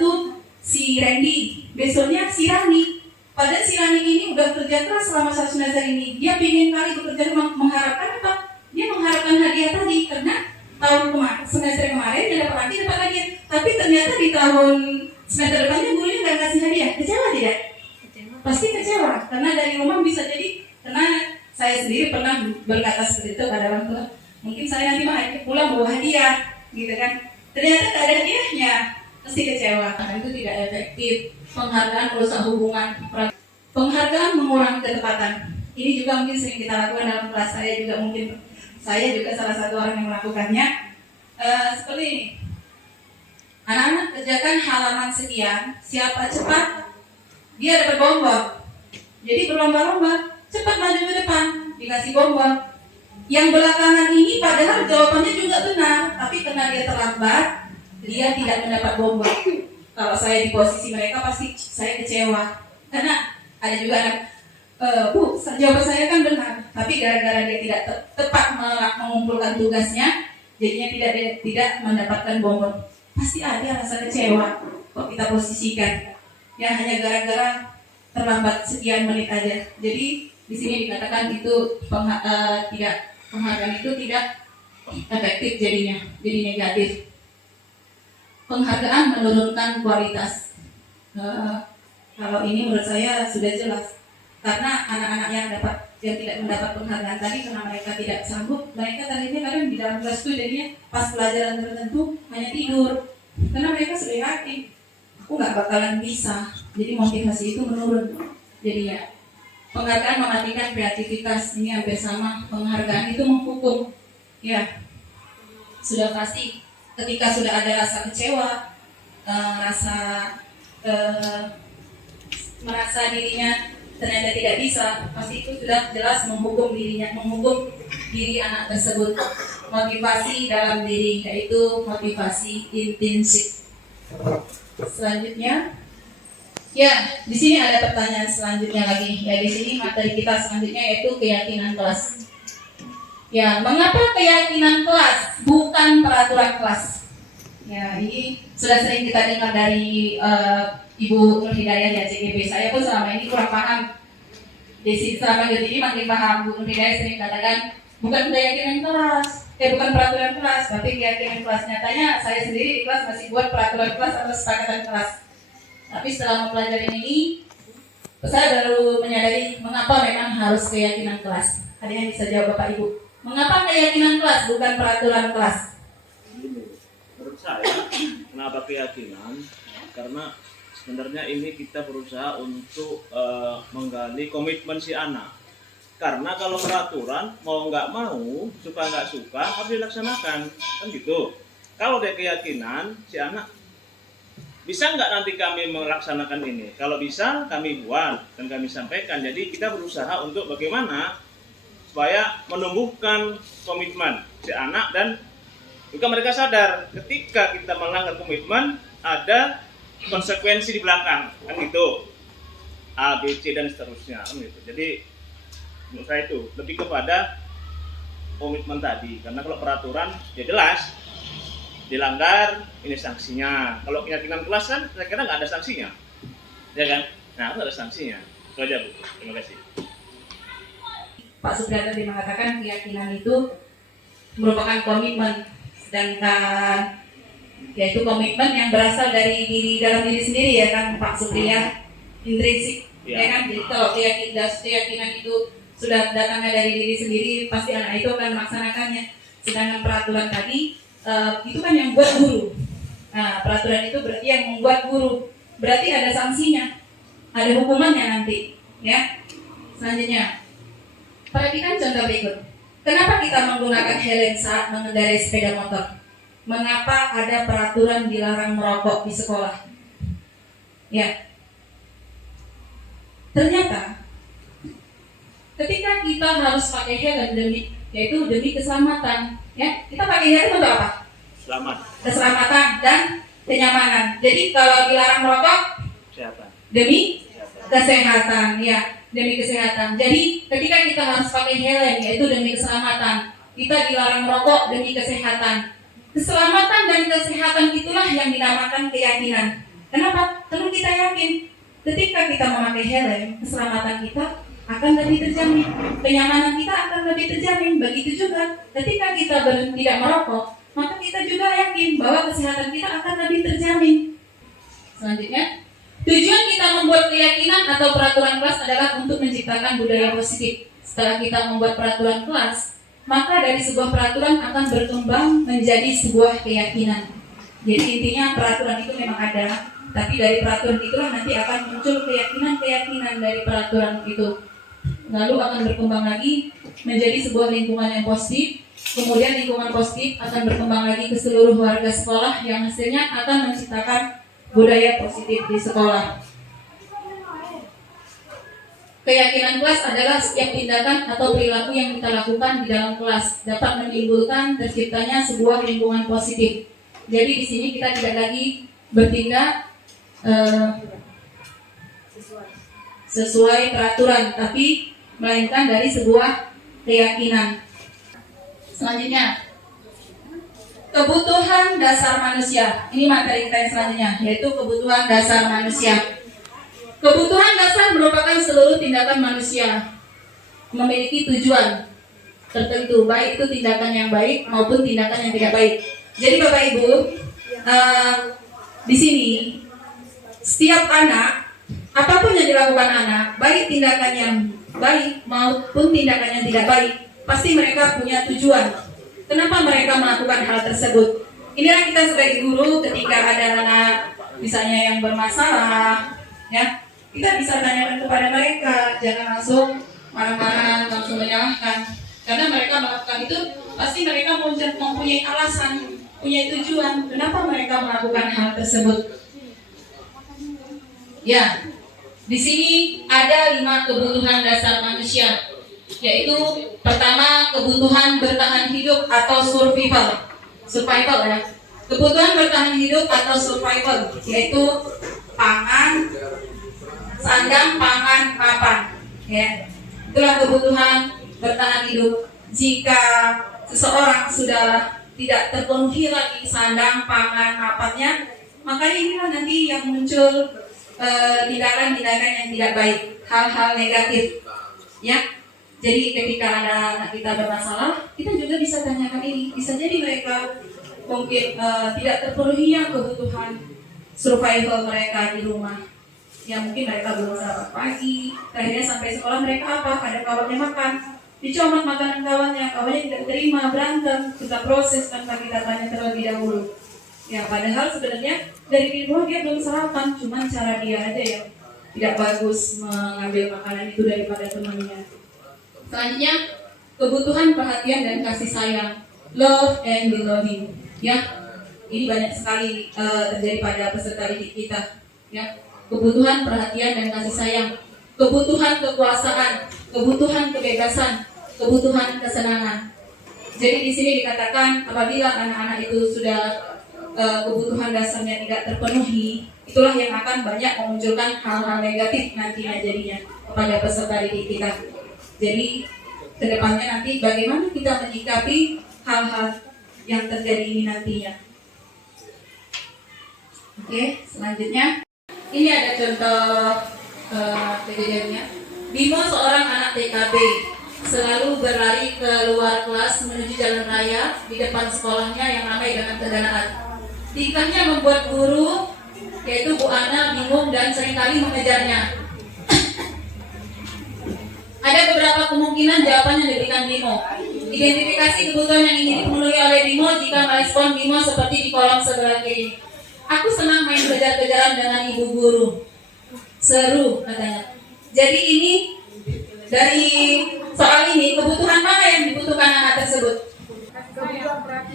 si Randy, besoknya si Rani. Padahal si Rani ini udah kerja keras selama 1 semester ini. Dia ingin kali bekerja mengharapkan apa? Dia mengharapkan hadiah tadi karena tahun kemarin, semester kemarin dia dapat ranking, dapat hadiah. Tapi ternyata di tahun semester depannya gurunya nggak kasih hadiah. Kecewa tidak? Pasti kecewa. Karena dari rumah bisa jadi, karena saya sendiri pernah berkata seperti itu pada orang tua. Mungkin saya nanti mah pulang bawa hadiah, gitu kan? Ternyata tidak ada hadiahnya, pasti kecewa. Nah, itu tidak efektif. Penghargaan merusak hubungan. Penghargaan mengurangi ketepatan. Ini juga mungkin sering kita lakukan dalam kelas. Saya juga salah satu orang yang melakukannya. Seperti ini. Anak-anak kerjakan halaman sekian, siapa cepat dia dapat bonbon. Jadi berlomba-lomba, cepat maju ke depan, dikasih bonbon. Yang belakangan ini padahal jawabannya juga benar, tapi karena dia terlambat, dia tidak mendapat bonbon. Kalau saya di posisi mereka pasti saya kecewa. Karena ada juga anak, Bu, jawaban saya kan benar, tapi gara-gara dia tidak tepat mengumpulkan tugasnya, jadinya tidak mendapatkan bonbon. Pasti ada rasa kecewa kok kita posisikan. Ya hanya gara-gara terlambat sekian menit aja. Jadi di sini dikatakan itu penghargaan itu tidak efektif jadinya, jadi negatif. Penghargaan menurunkan kualitas. Kalau ini menurut saya sudah jelas. Karena anak-anak yang tidak mendapat penghargaan tadi karena mereka tidak sanggup, mereka tadinya kadang di dalam kelas itu jadinya pas pelajaran tertentu hanya tidur. Karena mereka sudah yakin, aku nggak bakalan bisa. Jadi motivasi itu menurun. Jadi ya, penghargaan mematikan kreativitas, ini hampir sama. Penghargaan itu menghukum. Ya, sudah pasti ketika sudah ada rasa kecewa, merasa dirinya ternyata tidak bisa, pasti itu sudah jelas menghukum diri anak tersebut. Motivasi dalam diri, yaitu motivasi intrinsik. Selanjutnya, ya di sini ada pertanyaan selanjutnya lagi. Ya di sini materi kita selanjutnya yaitu keyakinan kelas. Ya, mengapa keyakinan kelas bukan peraturan kelas? Ya, ini sudah sering kita dengar dari Ibu Nur Hidayah di ACGP. Saya pun selama ini kurang paham. Selama ini makin paham. Bu Nur Hidayah sering katakan bukan keyakinan kelas, bukan peraturan kelas, tapi keyakinan kelas. Nyatanya saya sendiri di kelas masih buat peraturan kelas atau kesepakatan kelas. Tapi setelah mempelajari ini, saya baru menyadari mengapa memang harus keyakinan kelas. Ada yang bisa jawab Bapak Ibu? Mengapa keyakinan kelas bukan peraturan kelas? Menurut saya, kenapa keyakinan? Karena sebenarnya ini kita berusaha untuk menggali komitmen si anak. Karena kalau peraturan mau nggak mau, suka nggak suka harus dilaksanakan, kan gitu. Kalau dia keyakinan si anak, bisa nggak nanti kami melaksanakan ini? Kalau bisa kami buat dan kami sampaikan. Jadi kita berusaha untuk bagaimana supaya menumbuhkan komitmen si anak, dan juga mereka sadar ketika kita melanggar komitmen ada konsekuensi di belakang, kan gitu, A, B, C dan seterusnya, kan gitu. Jadi menurut saya itu lebih kepada komitmen tadi, karena kalau peraturan ya jelas dilanggar ini sanksinya. Kalau keyakinan kelas kan saya kira nggak ada sanksinya, ya kan? Nah, nggak ada sanksinya. Itu aja, Bu. Terima kasih. Pak Subrata tadi mengatakan keyakinan itu merupakan komitmen, sedangkan yaitu komitmen yang berasal dari dalam diri sendiri, ya kan Pak Supriya, intrinsik, ya kan. Jadi kalau keyakinan itu sudah datangnya dari diri sendiri, pasti anak itu akan melaksanakannya. Sedangkan peraturan tadi itu kan yang buat guru. Nah, peraturan itu berarti yang membuat guru, berarti ada sanksinya, ada hukumannya nanti, ya. Selanjutnya, perhatikan contoh berikut. Kenapa kita menggunakan helm saat mengendarai sepeda motor? Mengapa ada peraturan dilarang merokok di sekolah? Ya, ternyata ketika kita harus pakai helm yaitu demi keselamatan, ya, kita pakai helm untuk apa? Selamat. Keselamatan dan kenyamanan. Jadi kalau dilarang merokok, Kesehatan. demi kesehatan, ya, demi kesehatan. Jadi ketika kita harus pakai helm yaitu demi keselamatan, kita dilarang merokok demi kesehatan. Keselamatan dan kesehatan itulah yang dinamakan keyakinan. Kenapa? Karena kita yakin ketika kita memakai helm, keselamatan kita akan lebih terjamin, kenyamanan kita akan lebih terjamin. Begitu juga ketika kita tidak merokok, maka kita juga yakin bahwa kesehatan kita akan lebih terjamin. Selanjutnya, tujuan kita membuat keyakinan atau peraturan kelas adalah untuk menciptakan budaya positif. Setelah kita membuat peraturan kelas, maka dari sebuah peraturan akan berkembang menjadi sebuah keyakinan. Jadi intinya peraturan itu memang ada, tapi dari peraturan itulah nanti akan muncul keyakinan-keyakinan dari peraturan itu. Lalu akan berkembang lagi menjadi sebuah lingkungan yang positif. Kemudian lingkungan positif akan berkembang lagi ke seluruh warga sekolah yang hasilnya akan menciptakan budaya positif di sekolah. Keyakinan kelas adalah setiap tindakan atau perilaku yang kita lakukan di dalam kelas dapat menimbulkan terciptanya sebuah lingkungan positif. Jadi di sini kita tidak lagi bertindak sesuai peraturan, tapi melainkan dari sebuah keyakinan. Selanjutnya, kebutuhan dasar manusia. Ini materi kita yang selanjutnya, yaitu kebutuhan dasar manusia. Kebutuhan dasar merupakan seluruh tindakan manusia memiliki tujuan tertentu, baik itu tindakan yang baik maupun tindakan yang tidak baik. Jadi Bapak Ibu, di sini setiap anak, apapun yang dilakukan anak, baik tindakan yang baik maupun tindakan yang tidak baik, pasti mereka punya tujuan. Kenapa mereka melakukan hal tersebut? Inilah kita sebagai guru ketika ada anak misalnya yang bermasalah, ya, kita bisa tanyakan kepada mereka, jangan langsung marah-marah, langsung menyalahkan. Karena mereka melakukan itu, pasti mereka mempunyai alasan, punya tujuan, kenapa mereka melakukan hal tersebut. Ya, di sini ada 5 kebutuhan dasar manusia, yaitu pertama kebutuhan bertahan hidup atau survival ya. Kebutuhan bertahan hidup atau survival yaitu pangan, sandang, pangan, papan, ya. Itulah kebutuhan bertahan hidup. Jika seseorang sudah tidak terpenuhi lagi sandang, pangan, papannya, maka inilah nanti yang muncul tindakan-tindakan yang tidak baik, hal-hal negatif, ya. Jadi ketika ada anak kita bermasalah, kita juga bisa tanyakan ini. Bisa jadi mereka mungkin tidak terpenuhinya kebutuhan survival mereka di rumah. Ya mungkin mereka belum sarapan pagi, akhirnya sampai sekolah mereka apa? Ada kawannya makan, dicomot makanan kawannya tidak terima, berantem, kita proses tanpa kita tanya terlebih dahulu. Ya padahal sebenarnya dari rumah dia belum sarapan, cuman cara dia aja yang tidak bagus mengambil makanan itu daripada temannya. Selanjutnya, kebutuhan perhatian dan kasih sayang, love and belonging. Ya, ini banyak sekali terjadi pada peserta didik kita. Ya, kebutuhan perhatian dan kasih sayang, kebutuhan kekuasaan, kebutuhan kebebasan, kebutuhan kesenangan. Jadi di sini dikatakan apabila anak-anak itu sudah kebutuhan dasarnya tidak terpenuhi, itulah yang akan banyak memunculkan hal-hal negatif nantinya jadinya kepada peserta didik kita. Jadi kedepannya nanti bagaimana kita menyikapi hal-hal yang terjadi ini nantinya. Oke, selanjutnya ini ada contoh kejadiannya. Bimo seorang anak TKB selalu berlari ke luar kelas menuju jalan raya di depan sekolahnya yang ramai dengan kendaraan. Tingkahnya membuat guru, yaitu Bu Ana, bingung dan seringkali mengejarnya. Ada beberapa kemungkinan jawaban yang diberikan Bimo. Identifikasi kebutuhan yang ingin dipenuhi oleh Bimo jika merespon Bimo seperti di kolom sebelah kiri. Aku senang main kejar-kejaran dengan ibu guru. Seru katanya. Jadi ini dari soal ini kebutuhan mana yang dibutuhkan anak tersebut?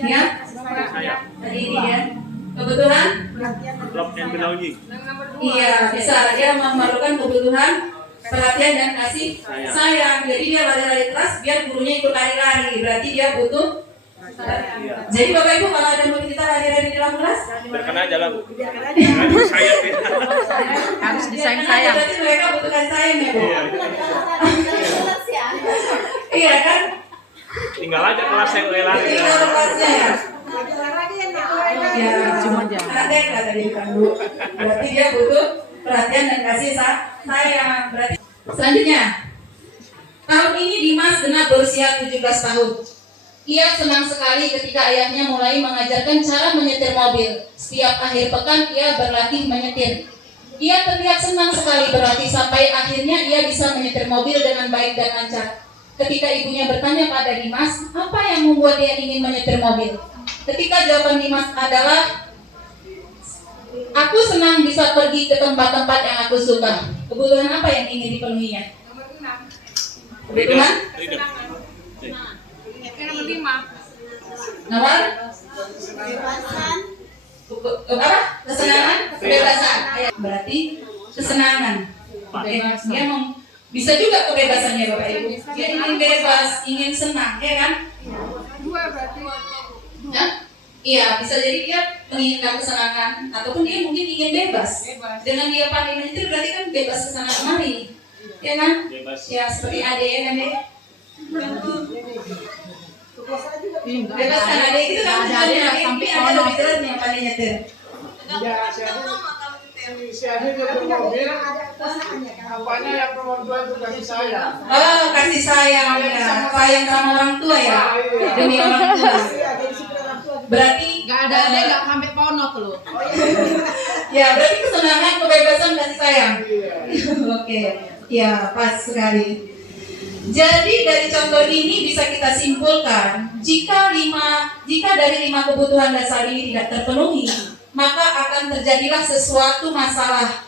Ya, tadi ini ya. Kebutuhan? Love and belonging. Iya, bisa dia memerlukan kebutuhan perhatian dan kasih sayang. Jadi dia lari-lari kelas biar gurunya ikut lari-lari. Berarti dia butuh. Jadi Bapak Ibu kalau ada murid kita lari-lari di dalam kelas, Berkenan dalam sayang. Harus disayang-sayang. Berarti mereka butuhkan sayang ya, Bu. Iya kan? Tinggal aja kelas yang lari. Tinggal kelasnya ya. Ya, Cuma jangan. ada yang kata dia kan Bu. Berarti dia butuh perhatian dan kasih sayang. Berarti selanjutnya, tahun ini Dimas genap berusia 17 tahun. Ia senang sekali ketika ayahnya mulai mengajarkan cara menyetir mobil. Setiap akhir pekan ia berlatih menyetir. Ia terlihat senang sekali berlatih sampai akhirnya ia bisa menyetir mobil dengan baik dan lancar. Ketika ibunya bertanya pada Dimas, apa yang membuat dia ingin menyetir mobil? Ketika jawaban Dimas adalah, aku senang bisa pergi ke tempat-tempat yang aku suka. Kebutuhan apa yang ingin dipenuhinya? Kebutuhan? Nomor? Apa? Kesenangan? Kebebasan. Berarti kesenangan. Dia bisa juga kebebasannya Bapak Ibu. Dia ingin bebas, ingin senang, ya kan? Ya? Iya, bisa jadi dia menginginkan kesenangan ataupun dia mungkin ingin bebas. Dengan dia pandai menyetir berarti kan bebas kesana kemari. Ya kan? Ya seperti Ade ya kan Dek? Bebas kan Ade itu kan tujuannya tapi ada lebih jelas yang pandai nyetir. Si Ade dia mobil, apanya yang nomor 2 itu kasih sayang. Oh, kasih sayang ya. Sayang sama orang tua ya. Demi orang tua. Berarti Gak ada gak sampai ponok loh. ya, berarti kesenangan, kebebasan, kasih sayang. Oke, ya pas sekali. Jadi dari contoh ini bisa kita simpulkan, jika dari 5 kebutuhan dasar ini tidak terpenuhi, maka akan terjadilah sesuatu masalah.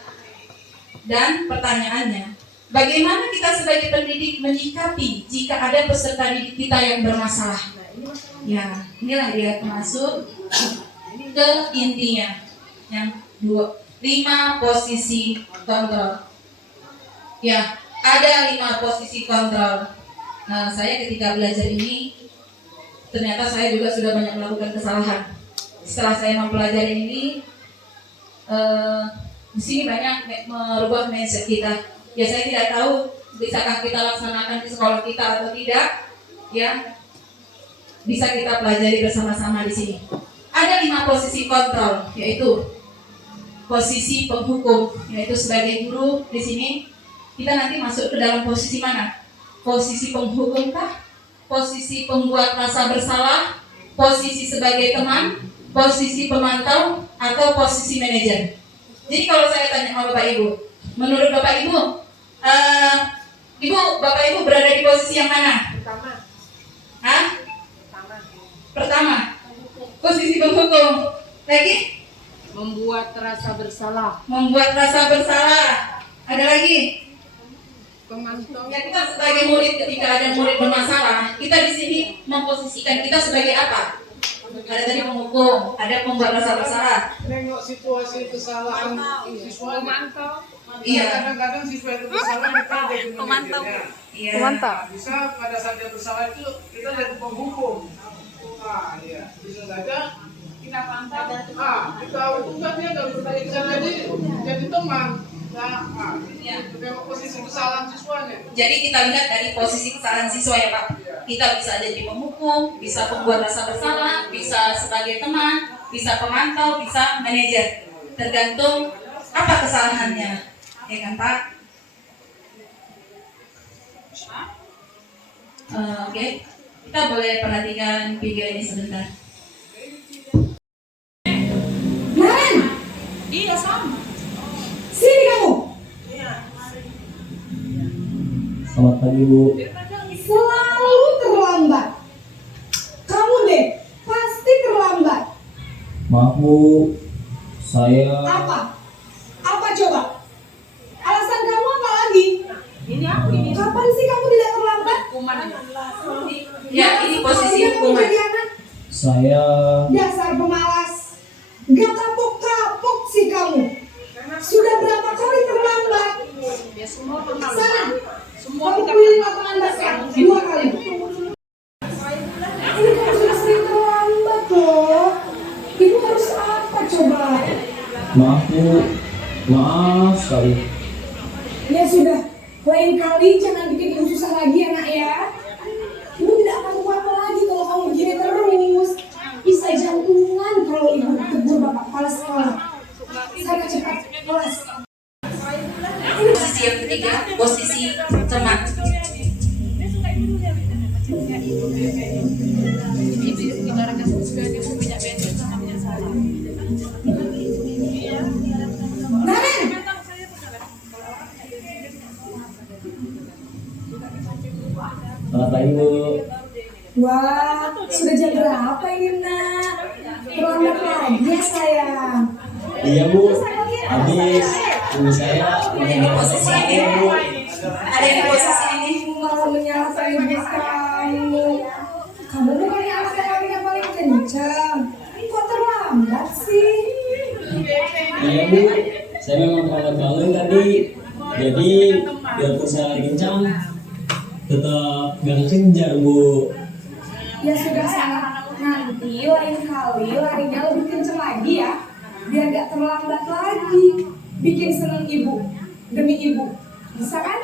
Dan pertanyaannya, bagaimana kita sebagai pendidik menyikapi jika ada peserta didik kita yang bermasalah? Ya, inilah dia masuk ke intinya. Yang 5 posisi kontrol. Ya, ada 5 posisi kontrol. Nah, saya ketika belajar ini, ternyata saya juga sudah banyak melakukan kesalahan. Setelah saya mempelajari ini, di sini banyak merubah mindset kita. Ya, saya tidak tahu bisakah kita laksanakan di sekolah kita atau tidak. Ya, bisa kita pelajari bersama-sama di sini. Ada 5 posisi kontrol, yaitu posisi penghukum, yaitu sebagai guru di sini kita nanti masuk ke dalam posisi mana? Posisi penghukum kah? Posisi pembuat rasa bersalah? Posisi sebagai teman? Posisi pemantau? Atau posisi manajer? Jadi kalau saya tanya sama Bapak Ibu, menurut Bapak Ibu, Bapak Ibu berada di posisi yang mana? Pertama. Posisi penghukum. Lagi? Membuat rasa bersalah. Membuat rasa bersalah. Ada lagi? Pemantau. Ya, kita sebagai murid ketika ada murid bermasalah, kita di sini memposisikan kita sebagai apa? ada tadi menghukum, ada membuat rasa bersalah. Nengok situasi kesalahan siswa. Iya. Kadang-kadang siswa itu bersalah kita jadi manajernya. Iya. Bisa pada saat dia bersalah itu kita jadi penghukum. Ah, iya. Bisa saja kita pantau. Kita hukumkan dia dan bisa jadi teman. Nah, tengok posisi kesalahan siswanya. Jadi kita lihat dari posisi kesalahan siswa ya Pak. Kita bisa jadi pemhukum, bisa pembuat rasa bersalah, bisa sebagai teman, bisa pemantau, bisa manajer. Tergantung apa kesalahannya, ya kan Pak? Oke, kita boleh perhatikan video ini sebentar. Naren, Iya sama. sini kamu. Selamat pagi Bu. Selalu terlambat. Kamu deh, pasti terlambat. Maaf Bu, saya Apa? Apa coba? Alasan kamu apa lagi? Ini aku ini. Kapan sih kamu tidak terlambat? Hukuman. Ya, ini posisi Kamu hukuman. jadi anak saya dasar pemalas. Gak kapok-kapok sih kamu. Sudah berapa kali terlambat? Ya semua pernah. Sana, Semua kamu kita pilih lapangan basket 2 kali. Ini kamu sudah sering terlambat loh. Ibu harus apa coba? maaf Bu, maaf sekali. Ya sudah, lain kali jangan bikin ibu susah lagi ya nak ya. Ibu tidak akan apa-apa lagi kalau kamu begini terus. Bisa jantungan kalau ibu tegur bapak kepala sekolah. Sana cepat kelas. Posisi yang ketiga, posisi teman. Naren, Selamat pagi Bu. wah sudah jam berapa ini nak? Terlambat lagi ya sayang. Iya Bu, habis ibu saya Ini posisi ini, Bu. ada yang di posisi ini. Malah menyalahkan ibu kamu. Kamu bukannya anak yang paling kencang. Kok terlambat sih? Iya Bu, saya memang terlambat bangun tadi. Jadi biarpun saya lagi kencang, tetap gak kejar Bu. Ya sudah sana. Nanti lain kali larinya lebih kencang lagi ya. Biar gak terlambat lagi. Bikin seneng ibu. Demi ibu. Bisa kan?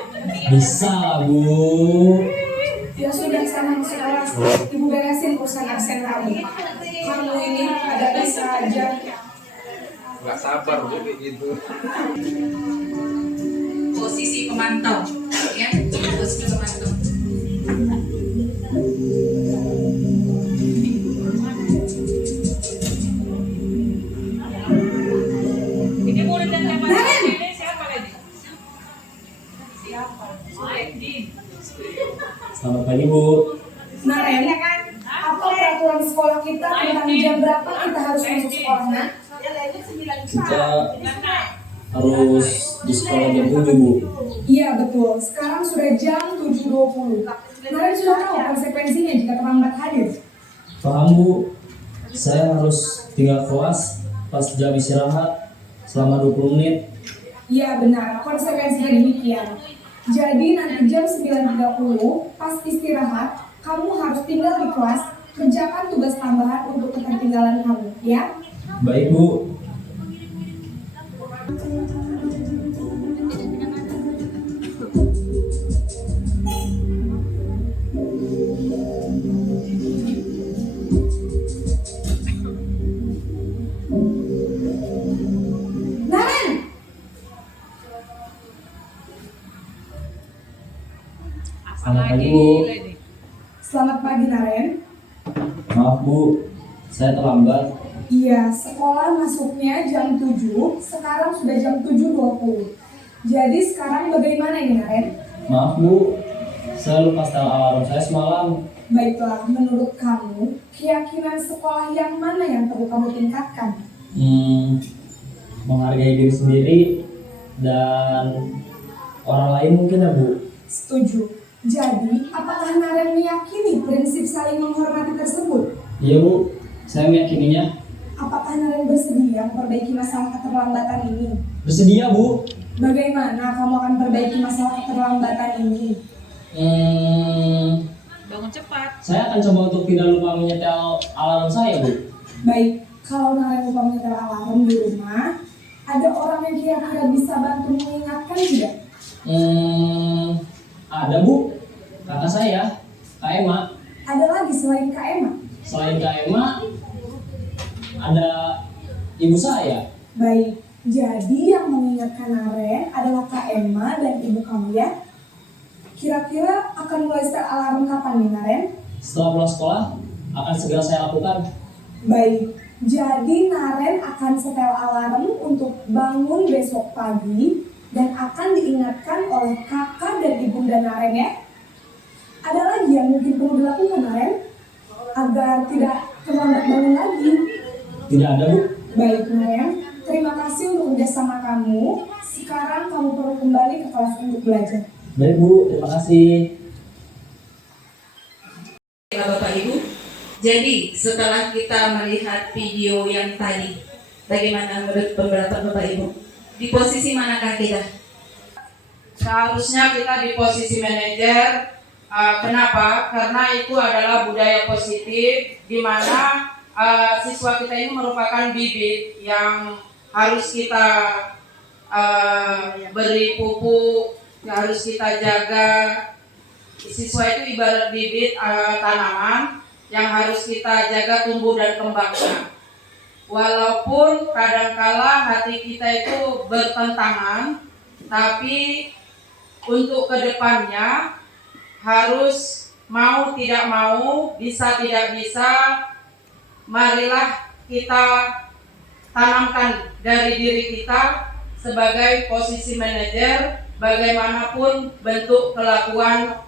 Bisa Bu. Ya sudah sana masuk kelas. Ibu beresin urusan absen kamu. Kamu ini ada bisa aja. Nggak sabar Bu kayak gitu. Posisi pemantau, ya, posisi pemantau. Naren, Selamat pagi Bu. Naren, apa peraturan sekolah kita tentang jam berapa kita harus masuk sekolah nak? Kita harus di sekolah jam 7 Bu. Iya betul, sekarang sudah jam 7.20. Naren sudah tahu konsekuensinya jika terlambat hadir. Paham Bu, saya harus tinggal kelas pas jam istirahat selama 20 menit. Iya benar, konsekuensinya demikian. Jadi nanti jam 9.30 pas istirahat, kamu harus tinggal di kelas, kerjakan tugas tambahan untuk ketertinggalan kamu, ya? Baik Bu. Naren, Selamat pagi Bu. selamat pagi Naren. Maaf Bu, saya terlambat. Iya, sekolah masuknya jam 7, sekarang sudah jam 7.20. Jadi sekarang bagaimana ini Naren? Maaf Bu, saya lupa setel alarm saya semalam. Baiklah, menurut kamu, keyakinan sekolah yang mana yang perlu kamu tingkatkan? Menghargai diri sendiri dan orang lain mungkin ya Bu. Setuju. Jadi, apakah Naren meyakini prinsip saling menghormati tersebut? Iya Bu, Saya meyakininya. Apakah Naren bersedia memperbaiki masalah keterlambatan ini? Bersedia, Bu. Bagaimana kamu akan perbaiki masalah keterlambatan ini? Bangun cepat. Saya akan coba untuk tidak lupa menyetel alarm saya, Bu. Baik, kalau Naren lupa menyetel alarm di rumah, ada orang yang kira-kira bisa bantu mengingatkan tidak? Ada, Bu. Kakak saya, Kak Emma. Ada lagi selain Kak Emma? Selain Kak Emma, ada ibu saya. Baik, jadi yang mengingatkan Naren adalah Kak Emma dan ibu kamu ya? Kira-kira akan mulai setel alarm kapan nih Naren? Setelah pulang sekolah, akan segera saya lakukan. Baik, jadi Naren akan setel alarm untuk bangun besok pagi dan akan diingatkan oleh kakak dan ibunda Naren ya. Ada lagi yang mungkin perlu dilakukan Naren agar tidak terlambat bangun lagi? Tidak ada, Bu. Baik Naren, terima kasih untuk kerjasama kamu. Sekarang kamu perlu kembali ke kelas untuk belajar. Baik, Bu. Terima kasih. Bapak Ibu, jadi setelah kita melihat video yang tadi, bagaimana menurut pendapat Bapak Ibu? Di posisi manakah kita? Seharusnya kita di posisi manajer. Kenapa? Karena itu adalah budaya positif di mana siswa kita ini merupakan bibit yang harus kita beri pupuk, yang harus kita jaga. Siswa itu ibarat bibit tanaman yang harus kita jaga tumbuh dan kembangnya. Walaupun kadangkala hati kita itu bertentangan, tapi untuk kedepannya harus mau tidak mau, bisa tidak bisa, marilah kita tanamkan dari diri kita sebagai posisi manajer, bagaimanapun bentuk kelakuan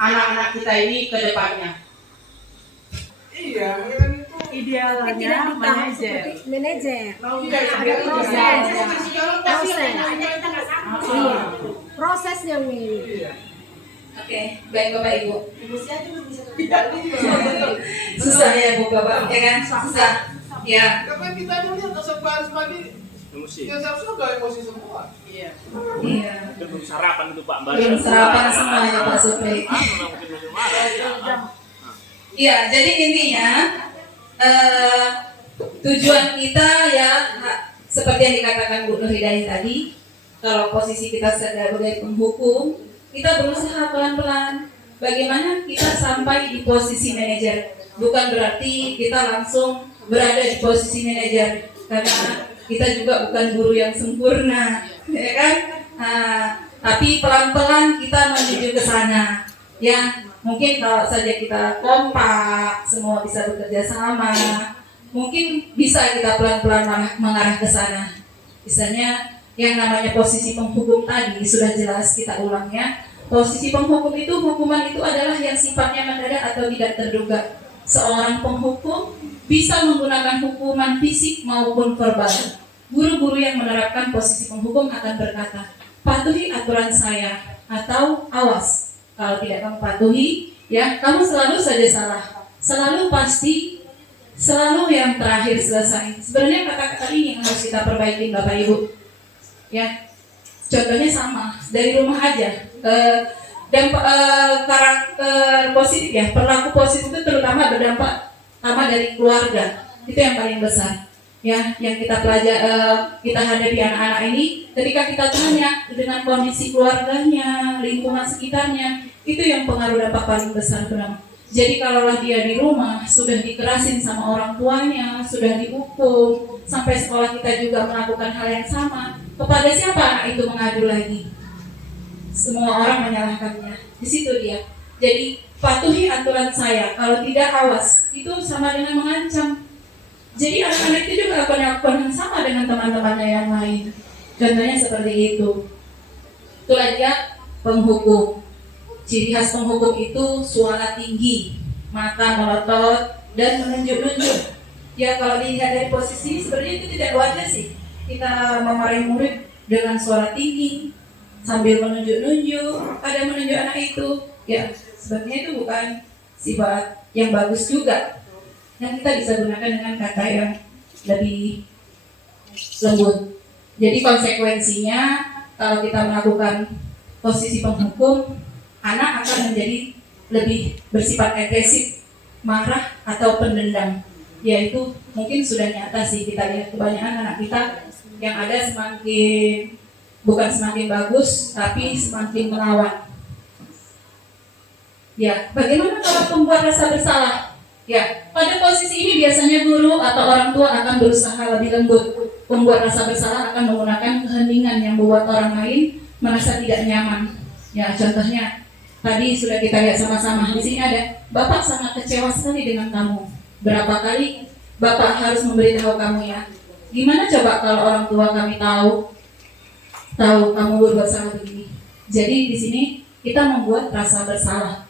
anak-anak kita ini ke depannya. Iya, kan itu Idealnya manajer. Manajer. iya, Ada proses. sekarang pasti Iya. Prosesnya ini. Iya. Oke, baik Bapak Ibu. Iya. Susah ya Bu Bapak, ya kan? Susah. Ya, Karena kita dulu lihat asap baris pagi, Emosi. ya seharusnya udah emosi semua. Iya. iya. Itu belum sarapan itu Pak. Belum sarapan semua ya Pak Supri. Mungkin belum marah. Iya, jadi intinya tujuan kita ya seperti yang dikatakan Bu Nur Hidayah tadi, kalau posisi kita sebagai penghukum, kita berusaha pelan-pelan bagaimana kita sampai di posisi manajer. Bukan berarti kita langsung berada di posisi manajer, karena kita juga bukan guru yang sempurna, ya kan? Tapi pelan-pelan kita menuju ke sana. Ya, mungkin kalau saja kita kompak, semua bisa bekerja sama, mungkin bisa kita pelan-pelan mengarah ke sana. Misalnya yang namanya posisi penghukum tadi sudah jelas, kita ulang ya. Posisi penghukum itu, hukuman itu adalah yang sifatnya mendadak atau tidak terduga. Seorang penghukum bisa menggunakan hukuman fisik maupun verbal. Guru-guru yang menerapkan posisi penghukum akan berkata, patuhi aturan saya, atau awas, kalau tidak kamu patuhi, ya kamu selalu saja salah, selalu pasti, selalu yang terakhir selesai. Sebenarnya kata-kata ini yang harus kita perbaiki Bapak Ibu. Ya, contohnya sama dari rumah aja. Karakter positif ya, perilaku positif itu terutama berdampak sama dari keluarga. Itu yang paling besar. Ya, yang kita kita hadapi anak-anak ini, ketika kita tanya dengan kondisi keluarganya, lingkungan sekitarnya, itu yang pengaruh dampak paling besar bernama. Jadi kalaulah dia di rumah sudah dikerasin sama orang tuanya, sudah dihukum, sampai sekolah kita juga melakukan hal yang sama, kepada siapa anak itu mengadu lagi? Semua orang menyalahkannya. Di situ dia. Jadi patuhi aturan saya, kalau tidak awas, itu sama dengan mengancam. Jadi anak-anak itu juga akan melakukan yang sama dengan teman-temannya yang lain. Contohnya seperti itu. Itulah dia penghukum. Ciri khas penghukum itu suara tinggi, mata melotot, dan menunjuk-nunjuk. Ya kalau dilihat dari posisi sebenarnya itu tidak wajar sih. Kita memarahi murid dengan suara tinggi, sambil menunjuk-nunjuk, ada menunjuk anak itu. Ya sebenarnya itu bukan sifat yang bagus juga. kan kita bisa gunakan dengan kata yang lebih lembut. Jadi konsekuensinya kalau kita melakukan posisi penghukum, anak akan menjadi lebih bersifat agresif, marah atau pendendam. Yaitu mungkin sudah nyata sih, kita lihat kebanyakan anak kita yang ada bukan semakin bagus, tapi semakin melawan. Ya, bagaimana kalau pembuat rasa bersalah? Ya, pada posisi ini biasanya guru atau orang tua akan berusaha lebih lembut. Pembuat rasa bersalah akan menggunakan keheningan yang membuat orang lain merasa tidak nyaman. Ya, contohnya tadi sudah kita lihat sama-sama. Di sini ada, Bapak sangat kecewa sekali dengan kamu. Berapa kali Bapak harus memberitahu kamu ya? Gimana coba kalau orang tua kami tahu kamu berbuat salah begini? Jadi di sini kita membuat rasa bersalah.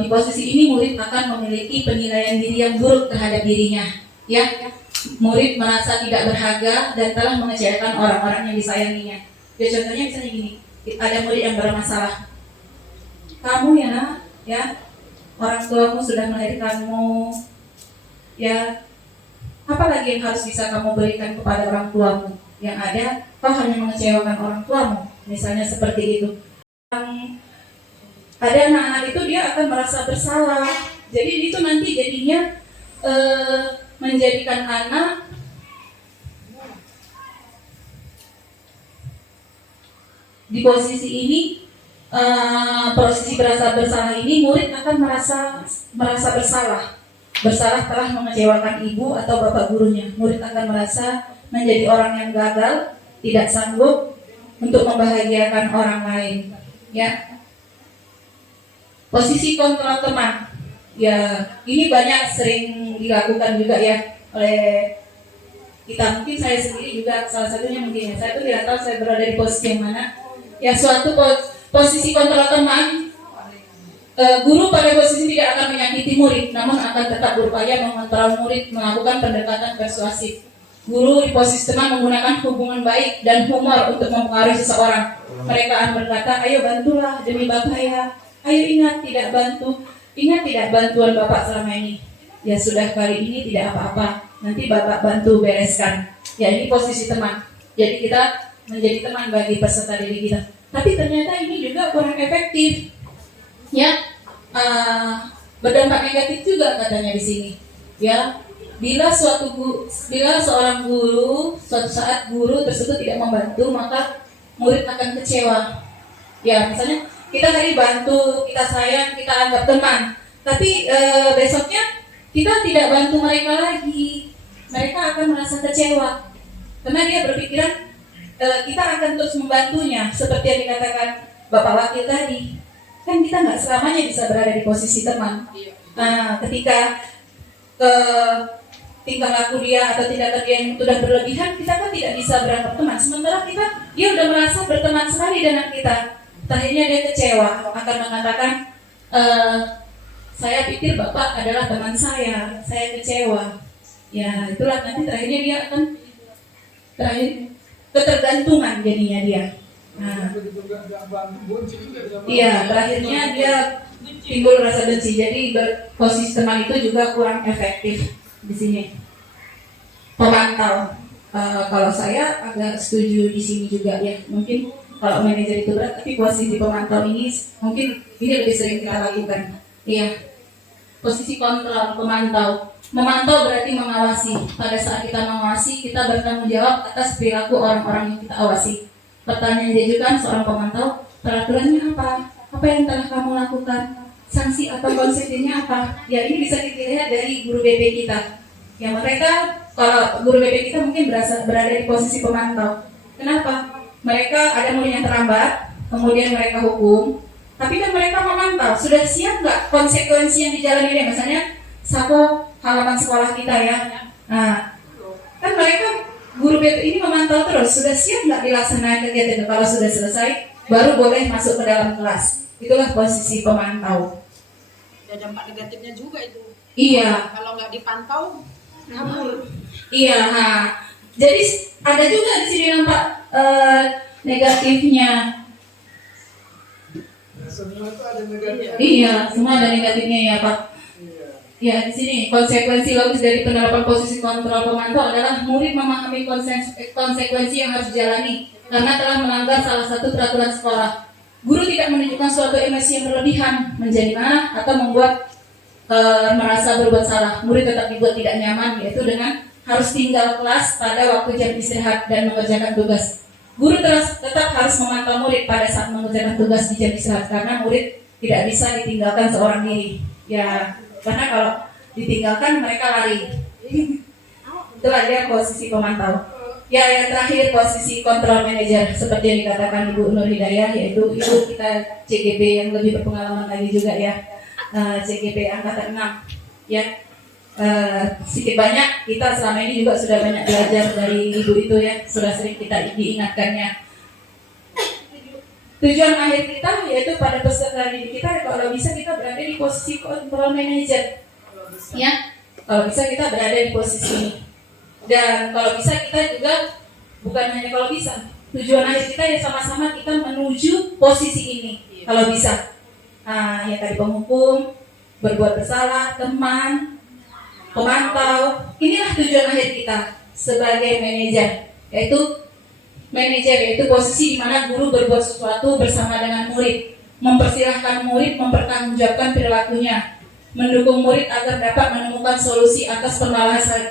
Di posisi ini murid akan memiliki penilaian diri yang buruk terhadap dirinya. Ya, murid merasa tidak berharga dan telah mengecewakan orang-orang yang disayanginya. Ya, contohnya misalnya gini, ada murid yang bermasalah. Kamu ya nak, ya orang tuamu sudah melahirkanmu, ya apa lagi yang harus bisa kamu berikan kepada orang tuamu? Yang ada, kau hanya mengecewakan orang tuamu. Misalnya seperti itu. Ada anak-anak itu dia akan merasa bersalah. Jadi itu nanti jadinya menjadikan anak di posisi ini, posisi berasa bersalah ini, murid akan merasa bersalah telah mengecewakan ibu atau bapak gurunya. Murid akan merasa menjadi orang yang gagal, tidak sanggup untuk membahagiakan orang lain. Ya, posisi kontrol teman. Ya, ini banyak sering dilakukan juga ya oleh kita. Mungkin saya sendiri juga salah satunya mungkin ya. Saya tuh tidak tahu saya berada di posisi yang mana. Ya, suatu posisi kontrol teman, guru pada posisi tidak akan menyakiti murid, namun akan tetap berupaya mengontrol murid, melakukan pendekatan persuasif. Guru di posisi teman menggunakan hubungan baik dan humor untuk mempengaruhi seseorang. Mereka akan berkata, ayo bantulah demi Bapak ya. Ayo ingat tidak bantuan Bapak selama ini. Ya sudah, kali ini tidak apa-apa. Nanti Bapak bantu bereskan. Ya, ini posisi teman. Jadi kita menjadi teman bagi peserta didik kita. Tapi ternyata ini juga kurang efektif. Ya, berdampak negatif juga katanya di sini. Ya, bila seorang guru suatu saat guru tersebut tidak membantu, maka murid akan kecewa. Ya, misalnya kita tadi bantu, kita sayang, kita anggap teman, tapi besoknya kita tidak bantu mereka lagi, mereka akan merasa kecewa karena dia berpikiran kita akan terus membantunya. Seperti yang dikatakan Bapak Wakil tadi, kan kita nggak selamanya bisa berada di posisi teman. Ketika tingkah laku dia atau tindakan dia yang sudah berlebihan, kita kan tidak bisa beranggap teman. Sementara dia udah merasa berteman sekali dengan kita. Akhirnya dia kecewa, akan mengatakan, saya pikir Bapak adalah teman saya kecewa. Ya, itulah nanti terakhirnya dia akan ketergantungan jadinya dia. Nah, iya, terakhirnya dia timbul rasa benci. Jadi posisi teman itu juga kurang efektif di sini. Pemantau, kalau saya agak setuju di sini juga ya. Mungkin kalau manajer itu berat, tapi posisi pemantau ini mungkin ini lebih sering kita lakukan. Iya, posisi kontrol, pemantau. Memantau berarti mengawasi. Pada saat kita mengawasi, kita bertanggung jawab atas perilaku orang-orang yang kita awasi. Pertanyaan diajukan seorang pemantau, peraturannya apa? Apa yang telah kamu lakukan? Sanksi atau konsekuensinya apa? Ya, ini bisa kita lihat dari guru BP kita. Ya, mereka, kalau guru BP kita mungkin berada di posisi pemantau. Kenapa? Mereka ada murid yang terlambat, kemudian mereka hukum, tapi kan mereka memantau, sudah siap nggak konsekuensi yang dijalani dia, misalnya sapu halaman sekolah kita ya. Nah, kan mereka guru BP ini memantau terus, sudah siap nggak dilaksanakan kegiatan itu. Kalau sudah selesai, baru boleh masuk ke dalam kelas. Itulah posisi pemantau. Ada dampak negatifnya juga itu. Iya. Kalau nggak dipantau, ngabur. Iya. Nah, jadi ada juga di sini dampak negatifnya. Semua itu ada negatifnya. Iya, semua ada negatifnya ya Pak. Ya, di sini konsekuensi logis dari penerapan posisi kontrol pemantau adalah murid memahami konsekuensi yang harus dijalani karena telah melanggar salah satu peraturan sekolah. Guru tidak menunjukkan suatu emosi yang berlebihan, menjadi marah atau membuat merasa berbuat salah. Murid tetap dibuat tidak nyaman, yaitu dengan harus tinggal kelas pada waktu jam istirahat dan mengerjakan tugas. Guru tetap harus memantau murid pada saat mengerjakan tugas di jam istirahat karena murid tidak bisa ditinggalkan seorang diri. Ya, karena kalau ditinggalkan mereka lari. Itulah dia posisi pemantau. Ya, yang terakhir posisi kontrol manager seperti yang dikatakan Ibu Nur Hidayah, yaitu itu kita CGP yang lebih berpengalaman lagi juga ya, CGP angkatan 6 ya. Sedikit banyak kita selama ini juga sudah banyak belajar dari ibu itu ya, sudah sering kita diingatkannya. Tujuan akhir kita yaitu pada peserta didik kita, kalau bisa kita berada di posisi control manager ya, kalau bisa kita berada di posisi ini. Dan kalau bisa kita juga, bukan hanya kalau bisa, tujuan akhir kita ya sama-sama kita menuju posisi ini kalau bisa. Ya tadi penghukum, berbuat bersalah, teman, pemantau, inilah tujuan akhir kita sebagai manajer, yaitu posisi di mana guru berbuat sesuatu bersama dengan murid, mempersilahkan murid mempertanggungjawabkan perilakunya, mendukung murid agar dapat menemukan solusi atas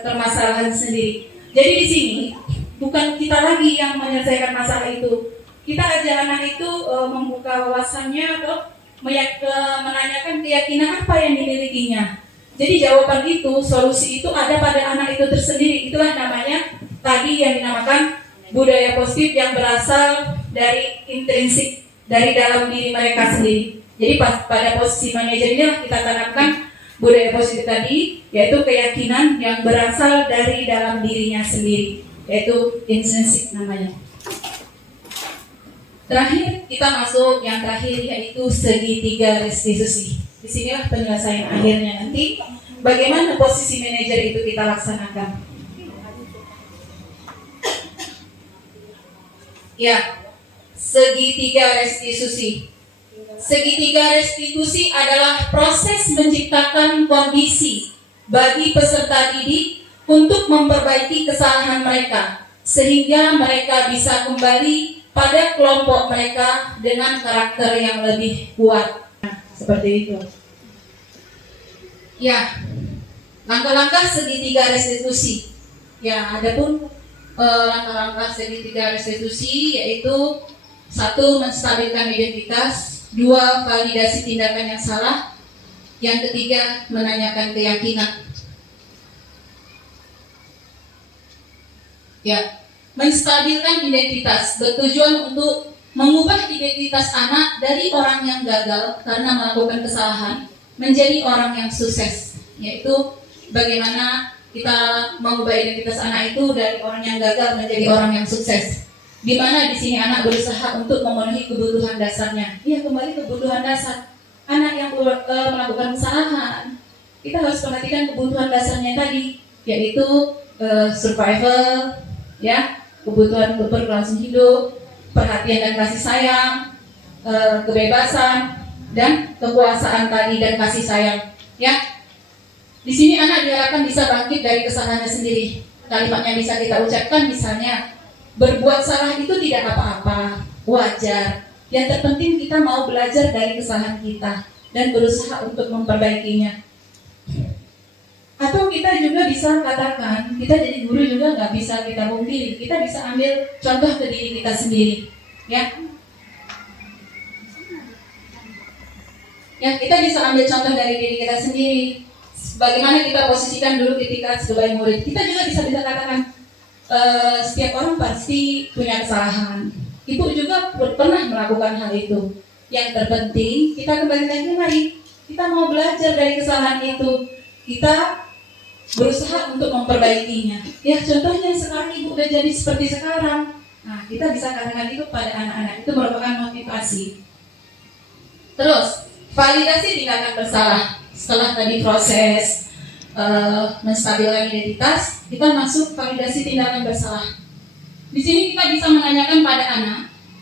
permasalahan sendiri. Jadi di sini bukan kita lagi yang menyelesaikan masalah itu, kita ajak anak itu membuka wawasannya atau menanyakan keyakinan apa yang dimilikinya. Jadi jawaban itu, solusi itu ada pada anak itu tersendiri. Itulah namanya tadi yang dinamakan budaya positif yang berasal dari intrinsik, dari dalam diri mereka sendiri. Jadi pada posisi manajer inilah kita tanamkan budaya positif tadi, yaitu keyakinan yang berasal dari dalam dirinya sendiri, yaitu intrinsik namanya. Terakhir kita masuk yang terakhir, yaitu segitiga restitusi. Disinilah penyelesaian akhirnya nanti. Bagaimana posisi manajer itu kita laksanakan? Ya, segitiga restitusi. Segitiga restitusi adalah proses menciptakan kondisi bagi peserta didik untuk memperbaiki kesalahan mereka, sehingga mereka bisa kembali pada kelompok mereka dengan karakter yang lebih kuat. Seperti itu. Ya, langkah-langkah segitiga restitusi. Ya, adapun langkah-langkah segitiga restitusi yaitu 1. Menstabilkan identitas, 2. Validasi tindakan yang salah, yang ketiga menanyakan keyakinan. Ya, menstabilkan identitas bertujuan untuk mengubah identitas anak dari orang yang gagal karena melakukan kesalahan menjadi orang yang sukses, yaitu bagaimana kita mengubah identitas anak itu dari orang yang gagal menjadi orang yang sukses. Di mana di sini anak berusaha untuk memenuhi kebutuhan dasarnya. Iya, kembali kebutuhan dasar. Anak yang melakukan kesalahan, kita harus perhatikan kebutuhan dasarnya tadi, yaitu survival, ya, kebutuhan untuk berlangsung hidup, perhatian dan kasih sayang, kebebasan dan kekuasaan tadi dan kasih sayang. Ya, di sini anak diharapkan bisa bangkit dari kesalahannya sendiri. Kalimatnya bisa kita ucapkan misalnya, berbuat salah itu tidak apa-apa, wajar. Yang terpenting kita mau belajar dari kesalahan kita dan berusaha untuk memperbaikinya. Atau kita juga bisa katakan, kita jadi guru juga nggak bisa kita pungkiri, kita bisa ambil contoh ke diri kita sendiri, ya. Ya, kita bisa ambil contoh dari diri kita sendiri. Bagaimana kita posisikan dulu ketika sebagai murid. Kita juga bisa katakan, setiap orang pasti punya kesalahan. Ibu juga pernah melakukan hal itu. Yang terpenting kita kembali lagi, mari kita mau belajar dari kesalahan itu. Kita berusaha untuk memperbaikinya. Ya, contohnya sekarang ibu udah jadi seperti sekarang. Nah, kita bisa katakan itu pada anak-anak. Itu merupakan motivasi. Terus, validasi tindakan bersalah. Setelah tadi proses menstabilkan identitas, kita masuk validasi tindakan bersalah. Di sini kita bisa menanyakan pada anak,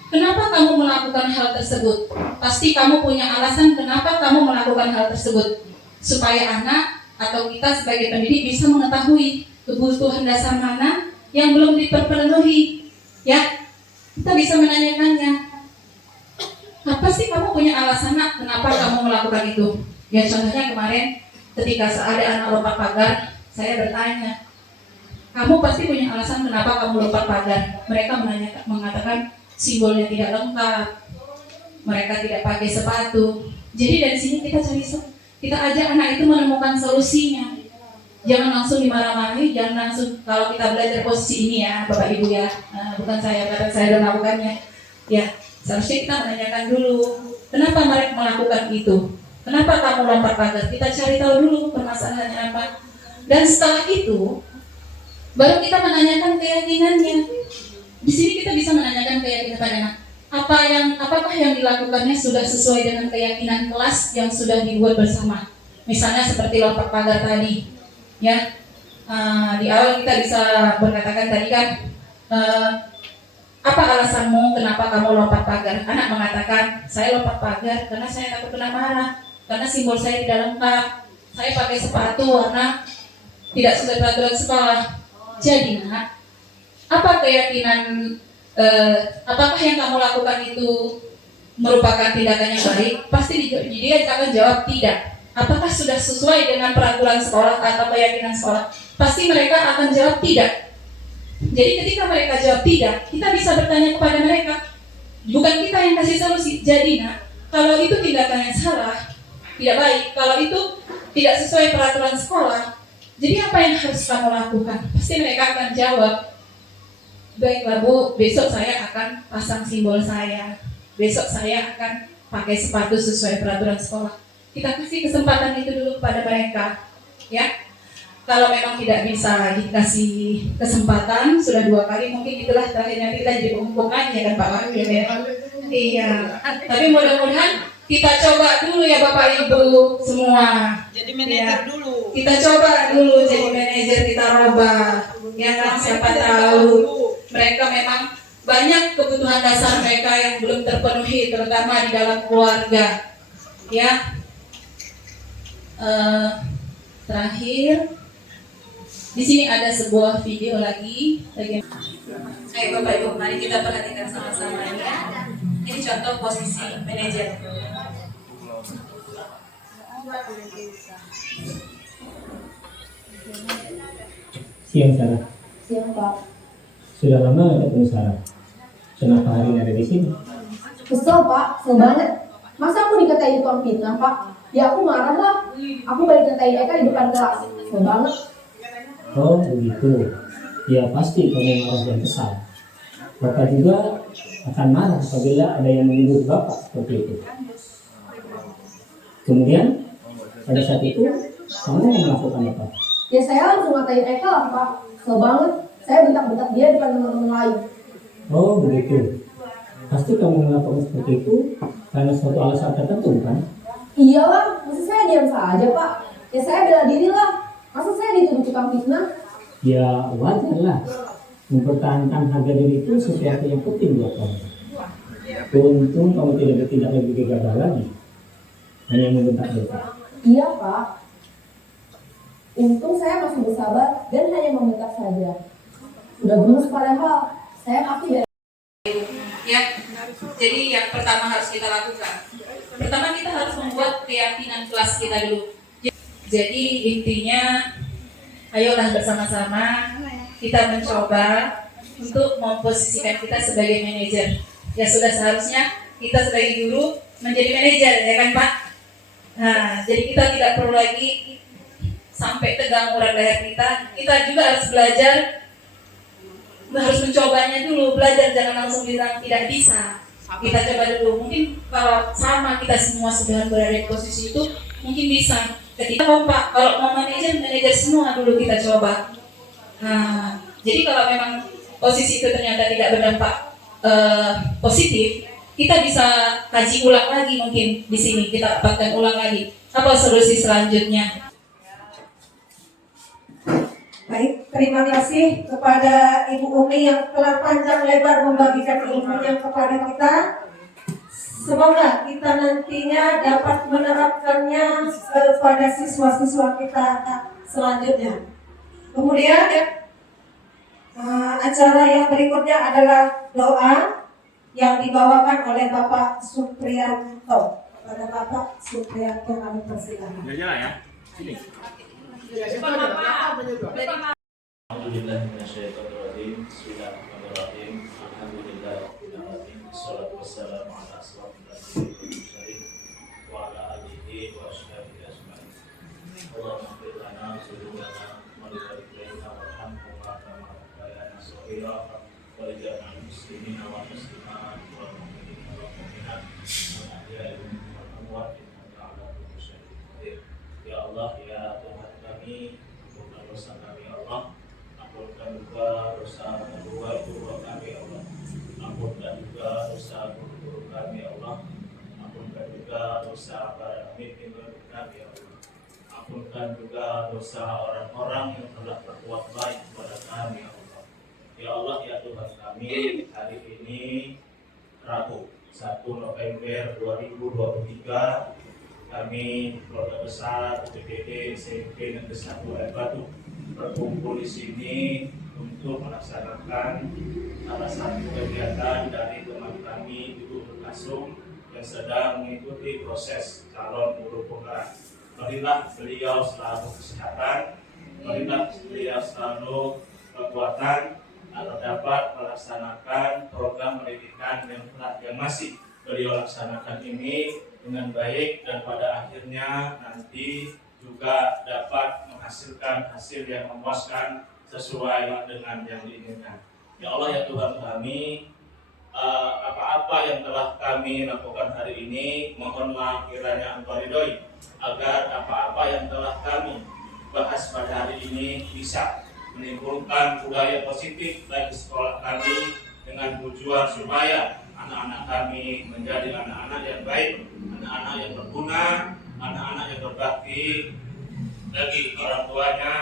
kenapa kamu melakukan hal tersebut? Pasti kamu punya alasan kenapa kamu melakukan hal tersebut, supaya anak atau kita sebagai pendidik bisa mengetahui kebutuhan dasar mana yang belum dipenuhi. Ya, kita bisa menanyakannya. Apa sih kamu punya alasan nak kenapa kamu melakukan itu? Ya contohnya kemarin ketika ada anak lompat pagar, saya bertanya, kamu pasti punya alasan kenapa kamu lompat pagar. Mereka mengatakan simbolnya tidak lengkap, mereka tidak pakai sepatu. Jadi dari sini kita ajak anak itu menemukan solusinya. Jangan langsung dimarah-marahi, jangan langsung kalau kita belajar posisi ini ya, Bapak Ibu ya, bukan saya karena saya sudah melakukannya. Ya, seharusnya kita menanyakan dulu, kenapa mereka melakukan itu? Kenapa kamu lompat pagar? Kita cari tahu dulu permasalahannya apa. Dan setelah itu, baru kita menanyakan keyakinannya. Di sini kita bisa menanyakan keyakinan pada anak. Apakah yang dilakukannya sudah sesuai dengan keyakinan kelas yang sudah dibuat bersama? Misalnya seperti lompat pagar tadi, ya. Di awal kita bisa berkatakan tadi kan, apa alasanmu kenapa kamu lompat pagar? Anak mengatakan, saya lompat pagar karena saya takut kena marah, karena simbol saya tidak lengkap, saya pakai sepatu warna tidak sesuai peraturan sekolah. Jadi nak, apa keyakinan, apakah yang kamu lakukan itu merupakan tindakan yang baik? Pasti dia akan jawab tidak. Apakah sudah sesuai dengan peraturan sekolah atau keyakinan sekolah? Pasti mereka akan jawab tidak. Jadi ketika mereka jawab tidak, kita bisa bertanya kepada mereka, bukan kita yang kasih solusi. Jadi nak, kalau itu tindakan yang salah, tidak baik, kalau itu tidak sesuai peraturan sekolah, jadi apa yang harus kamu lakukan? Pasti mereka akan jawab, baiklah Bu, besok saya akan pasang simbol saya, besok saya akan pakai sepatu sesuai peraturan sekolah. Kita kasih kesempatan itu dulu kepada mereka, ya. Kalau memang tidak bisa dikasih kesempatan, sudah 2 kali, mungkin itulah terakhirnya kita jadi pembukaan ya kan Pak Wakil ya. Iya, tapi mudah-mudahan kita coba dulu ya Bapak Ibu semua. Jadi manajer dulu. Kita coba dulu jadi manajer, kita robah. Ya kan, siapa tahu mereka memang banyak kebutuhan dasar mereka yang belum terpenuhi, terutama di dalam keluarga. Ya. Terakhir, di sini ada sebuah video lagi. Ayo Bapak Ibu, mari kita perhatikan sama-sama ya. Ini contoh posisi manajer. Siang Sarah. Siang Pak. Sudah lama nggak ketemu Sarah. Kenapa hari ini ada di sini? Kesel Pak, kesel banget. Masa aku dikatain tukang fitnah Pak? Ya aku marah lah. Aku balik katain Eka di depan kelas. Kesel banget. Oh begitu. Ya pasti kamu marah dan kesal. Bapak juga akan marah apabila ada yang menyebut Bapak seperti itu. Kemudian pada saat itu kamu melakukan apa? Ya saya langsung ngatain Eka lah Pak. Kesel banget. Saya bentak-bentak dia depan teman-teman lain. Oh begitu. Pasti kamu melakukan seperti itu karena suatu alasan tertentu kan? Iyalah, masa saya diam saja Pak? Ya saya bela diri lah. Masa saya dituduh tukang fitnah? Ya wajar lah. Mempertahankan harga diri itu sesuatu yang penting buat kamu. Untung kamu tidak bertindak lebih gegabah lagi. Hanya membentak-bentak. Iya Pak. Untung saya masih bersabar dan hanya membentak saja. Sudah gemes padahal saya pasti dari Ya, jadi yang pertama harus kita lakukan. Pertama kita harus membuat keyakinan kelas kita dulu. Jadi intinya, ayolah bersama-sama kita mencoba untuk memposisikan kita sebagai manajer. Ya sudah seharusnya kita sebagai guru menjadi manajer, ya kan Pak? Nah, jadi kita tidak perlu lagi sampai tegang urat leher kita. Kita juga harus belajar, harus mencobanya dulu, belajar, jangan langsung bilang tidak bisa. Kita coba dulu, mungkin kalau sama kita semua sudah berada di posisi itu, mungkin bisa. Ketika kompak, kalau mau manajer semua dulu kita coba. Nah, jadi kalau memang posisi itu ternyata tidak berdampak positif, kita bisa kaji ulang lagi mungkin di sini, kita dapatkan ulang lagi. Apa solusi selanjutnya? Baik, terima kasih kepada Ibu Umi yang telah panjang lebar membagikan ilmunya kepada kita. Semoga kita nantinya dapat menerapkannya pada siswa-siswa kita selanjutnya. Kemudian acara yang berikutnya adalah doa yang dibawakan oleh Bapak Supriyanto. Kepada Bapak Supriyanto kami persilakan. Jalan ya. Sini. Alhamdulillahirrahmanirrahim. Bismillahirrahmanirrahim. Alhamdulillahirrahmanirrahim. Wassalatu wassalamu ala asrofil anbiya'i wal mursalin wa ala alihi wa ashabihi ajma'in. Allahumma ighfir lana dzunubana wa li walidayna warhamhuma kama rabbayana shaghira wa li jami'il muslimina wal muslimat wal mu'minina wal mu'minat wal ahya'i minhum wal amwat innaka 'ala kulli syai'in qadir. Ya Allah, ya Tuhan kami, ampunkan dosa kami ya Allah. Ampunkan juga dosa kedua ibu kami ya Allah. Ampunkan juga dosa guru kami ya Allah. Ampunkan juga dosa para pemimpin kami ya Allah. Ampunkan juga dosa orang-orang yang telah berbuat baik kepada kami ya Allah. Ya Allah, ya Tuhan kami, hari ini Rabu 1 November 2023 kami keluarga besar UPTD SMP Negeri 1 Air Batu berkumpul di sini untuk melaksanakan salah satu kegiatan dari teman kami Ibu Kasum yang sedang mengikuti proses calon guru penggerak. Marilah beliau selalu kesehatan, marilah beliau selalu kekuatan agar dapat melaksanakan program pendidikan yang masih beliau laksanakan ini dengan baik dan pada akhirnya nanti juga dapat menghasilkan hasil yang memuaskan sesuai dengan yang diinginkan. Ya Allah, ya Tuhan kami, apa-apa yang telah kami lakukan hari ini mohonlah kiranya Engkau ridhoi agar apa-apa yang telah kami bahas pada hari ini bisa menimbulkan budaya positif bagi sekolah kami dengan tujuan supaya anak-anak kami menjadi anak-anak yang baik, anak-anak yang berguna, anak-anak yang berbakti bagi orang tuanya,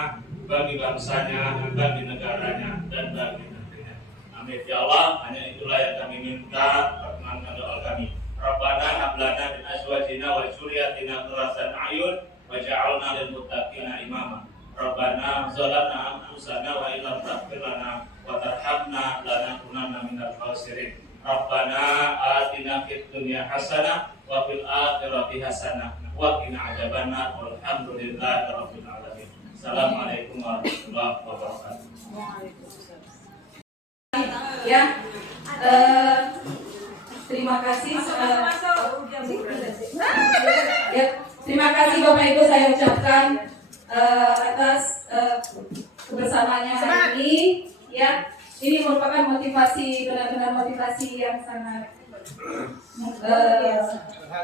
bagi bangsanya, bagi negaranya, dan bagi negerinya. Amin ya Allah, hanya itulah yang kami minta, perkenankan doa kami. Rabbana hab lana min azwajina wa dzurriyyatina qurrata a'yun waj'alna lil muttaqina imama. Rabbana zalamna anfusana wa illam taghfir lana wa tarhamna lanakunanna minal khasirin. Rabbana atina fid dunya hasanah wa fil akhirati hasanah wa qina adzabannar walhamdulillahi rabbil alamin. Assalamualaikum warahmatullahi wabarakatuh. Ya, terima kasih. Ya, terima kasih Bapak Ibu saya ucapkan atas kebersamaannya hari ini. Ya, ini merupakan motivasi, benar-benar motivasi yang sangat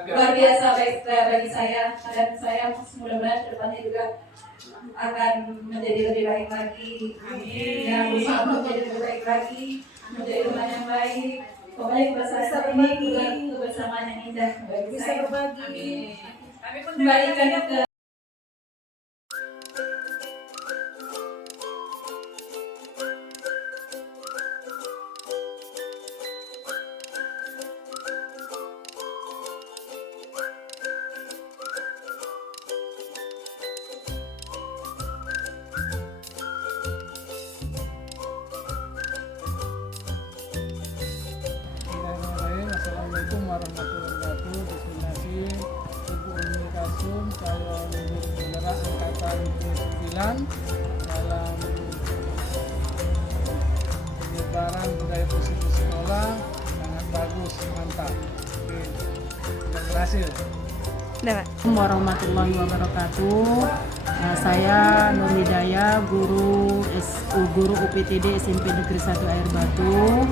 luar biasa bagi saya, dan saya mudah-mudahan kedepannya juga akan menjadi lebih baik lagi. Yang berusaha menjadi lebih baik lagi, menjadi teman yang baik. Pokoknya kebersamaan ini kebersamaan yang indah bagi saya. Kembalikan ke Assalamualaikum warahmatullahi wabarakatuh. Bismillahirrahmanirrahim. Ibu Umi Kasum, saya lulus penggerak angkatan 9 dalam penyebaran budaya positif sekolah. Sangat bagus, mantap. Oke, sudah berhasil. Assalamualaikum warahmatullahi wabarakatuh. Saya Nur Hidayah, guru UPTD SMP Negeri 1 Air Batu.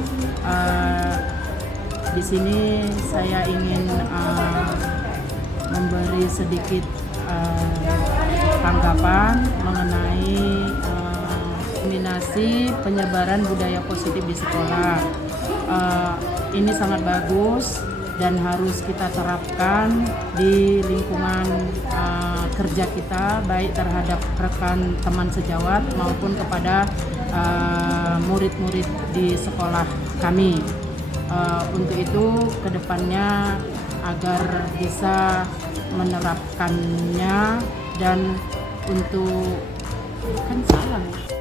Di sini saya ingin memberi sedikit tanggapan mengenai nominasi penyebaran budaya positif di sekolah. Ini sangat bagus dan harus kita terapkan di lingkungan kerja kita, baik terhadap rekan teman sejawat maupun kepada murid-murid di sekolah kami. Untuk itu kedepannya agar bisa menerapkannya dan untuk kan salah.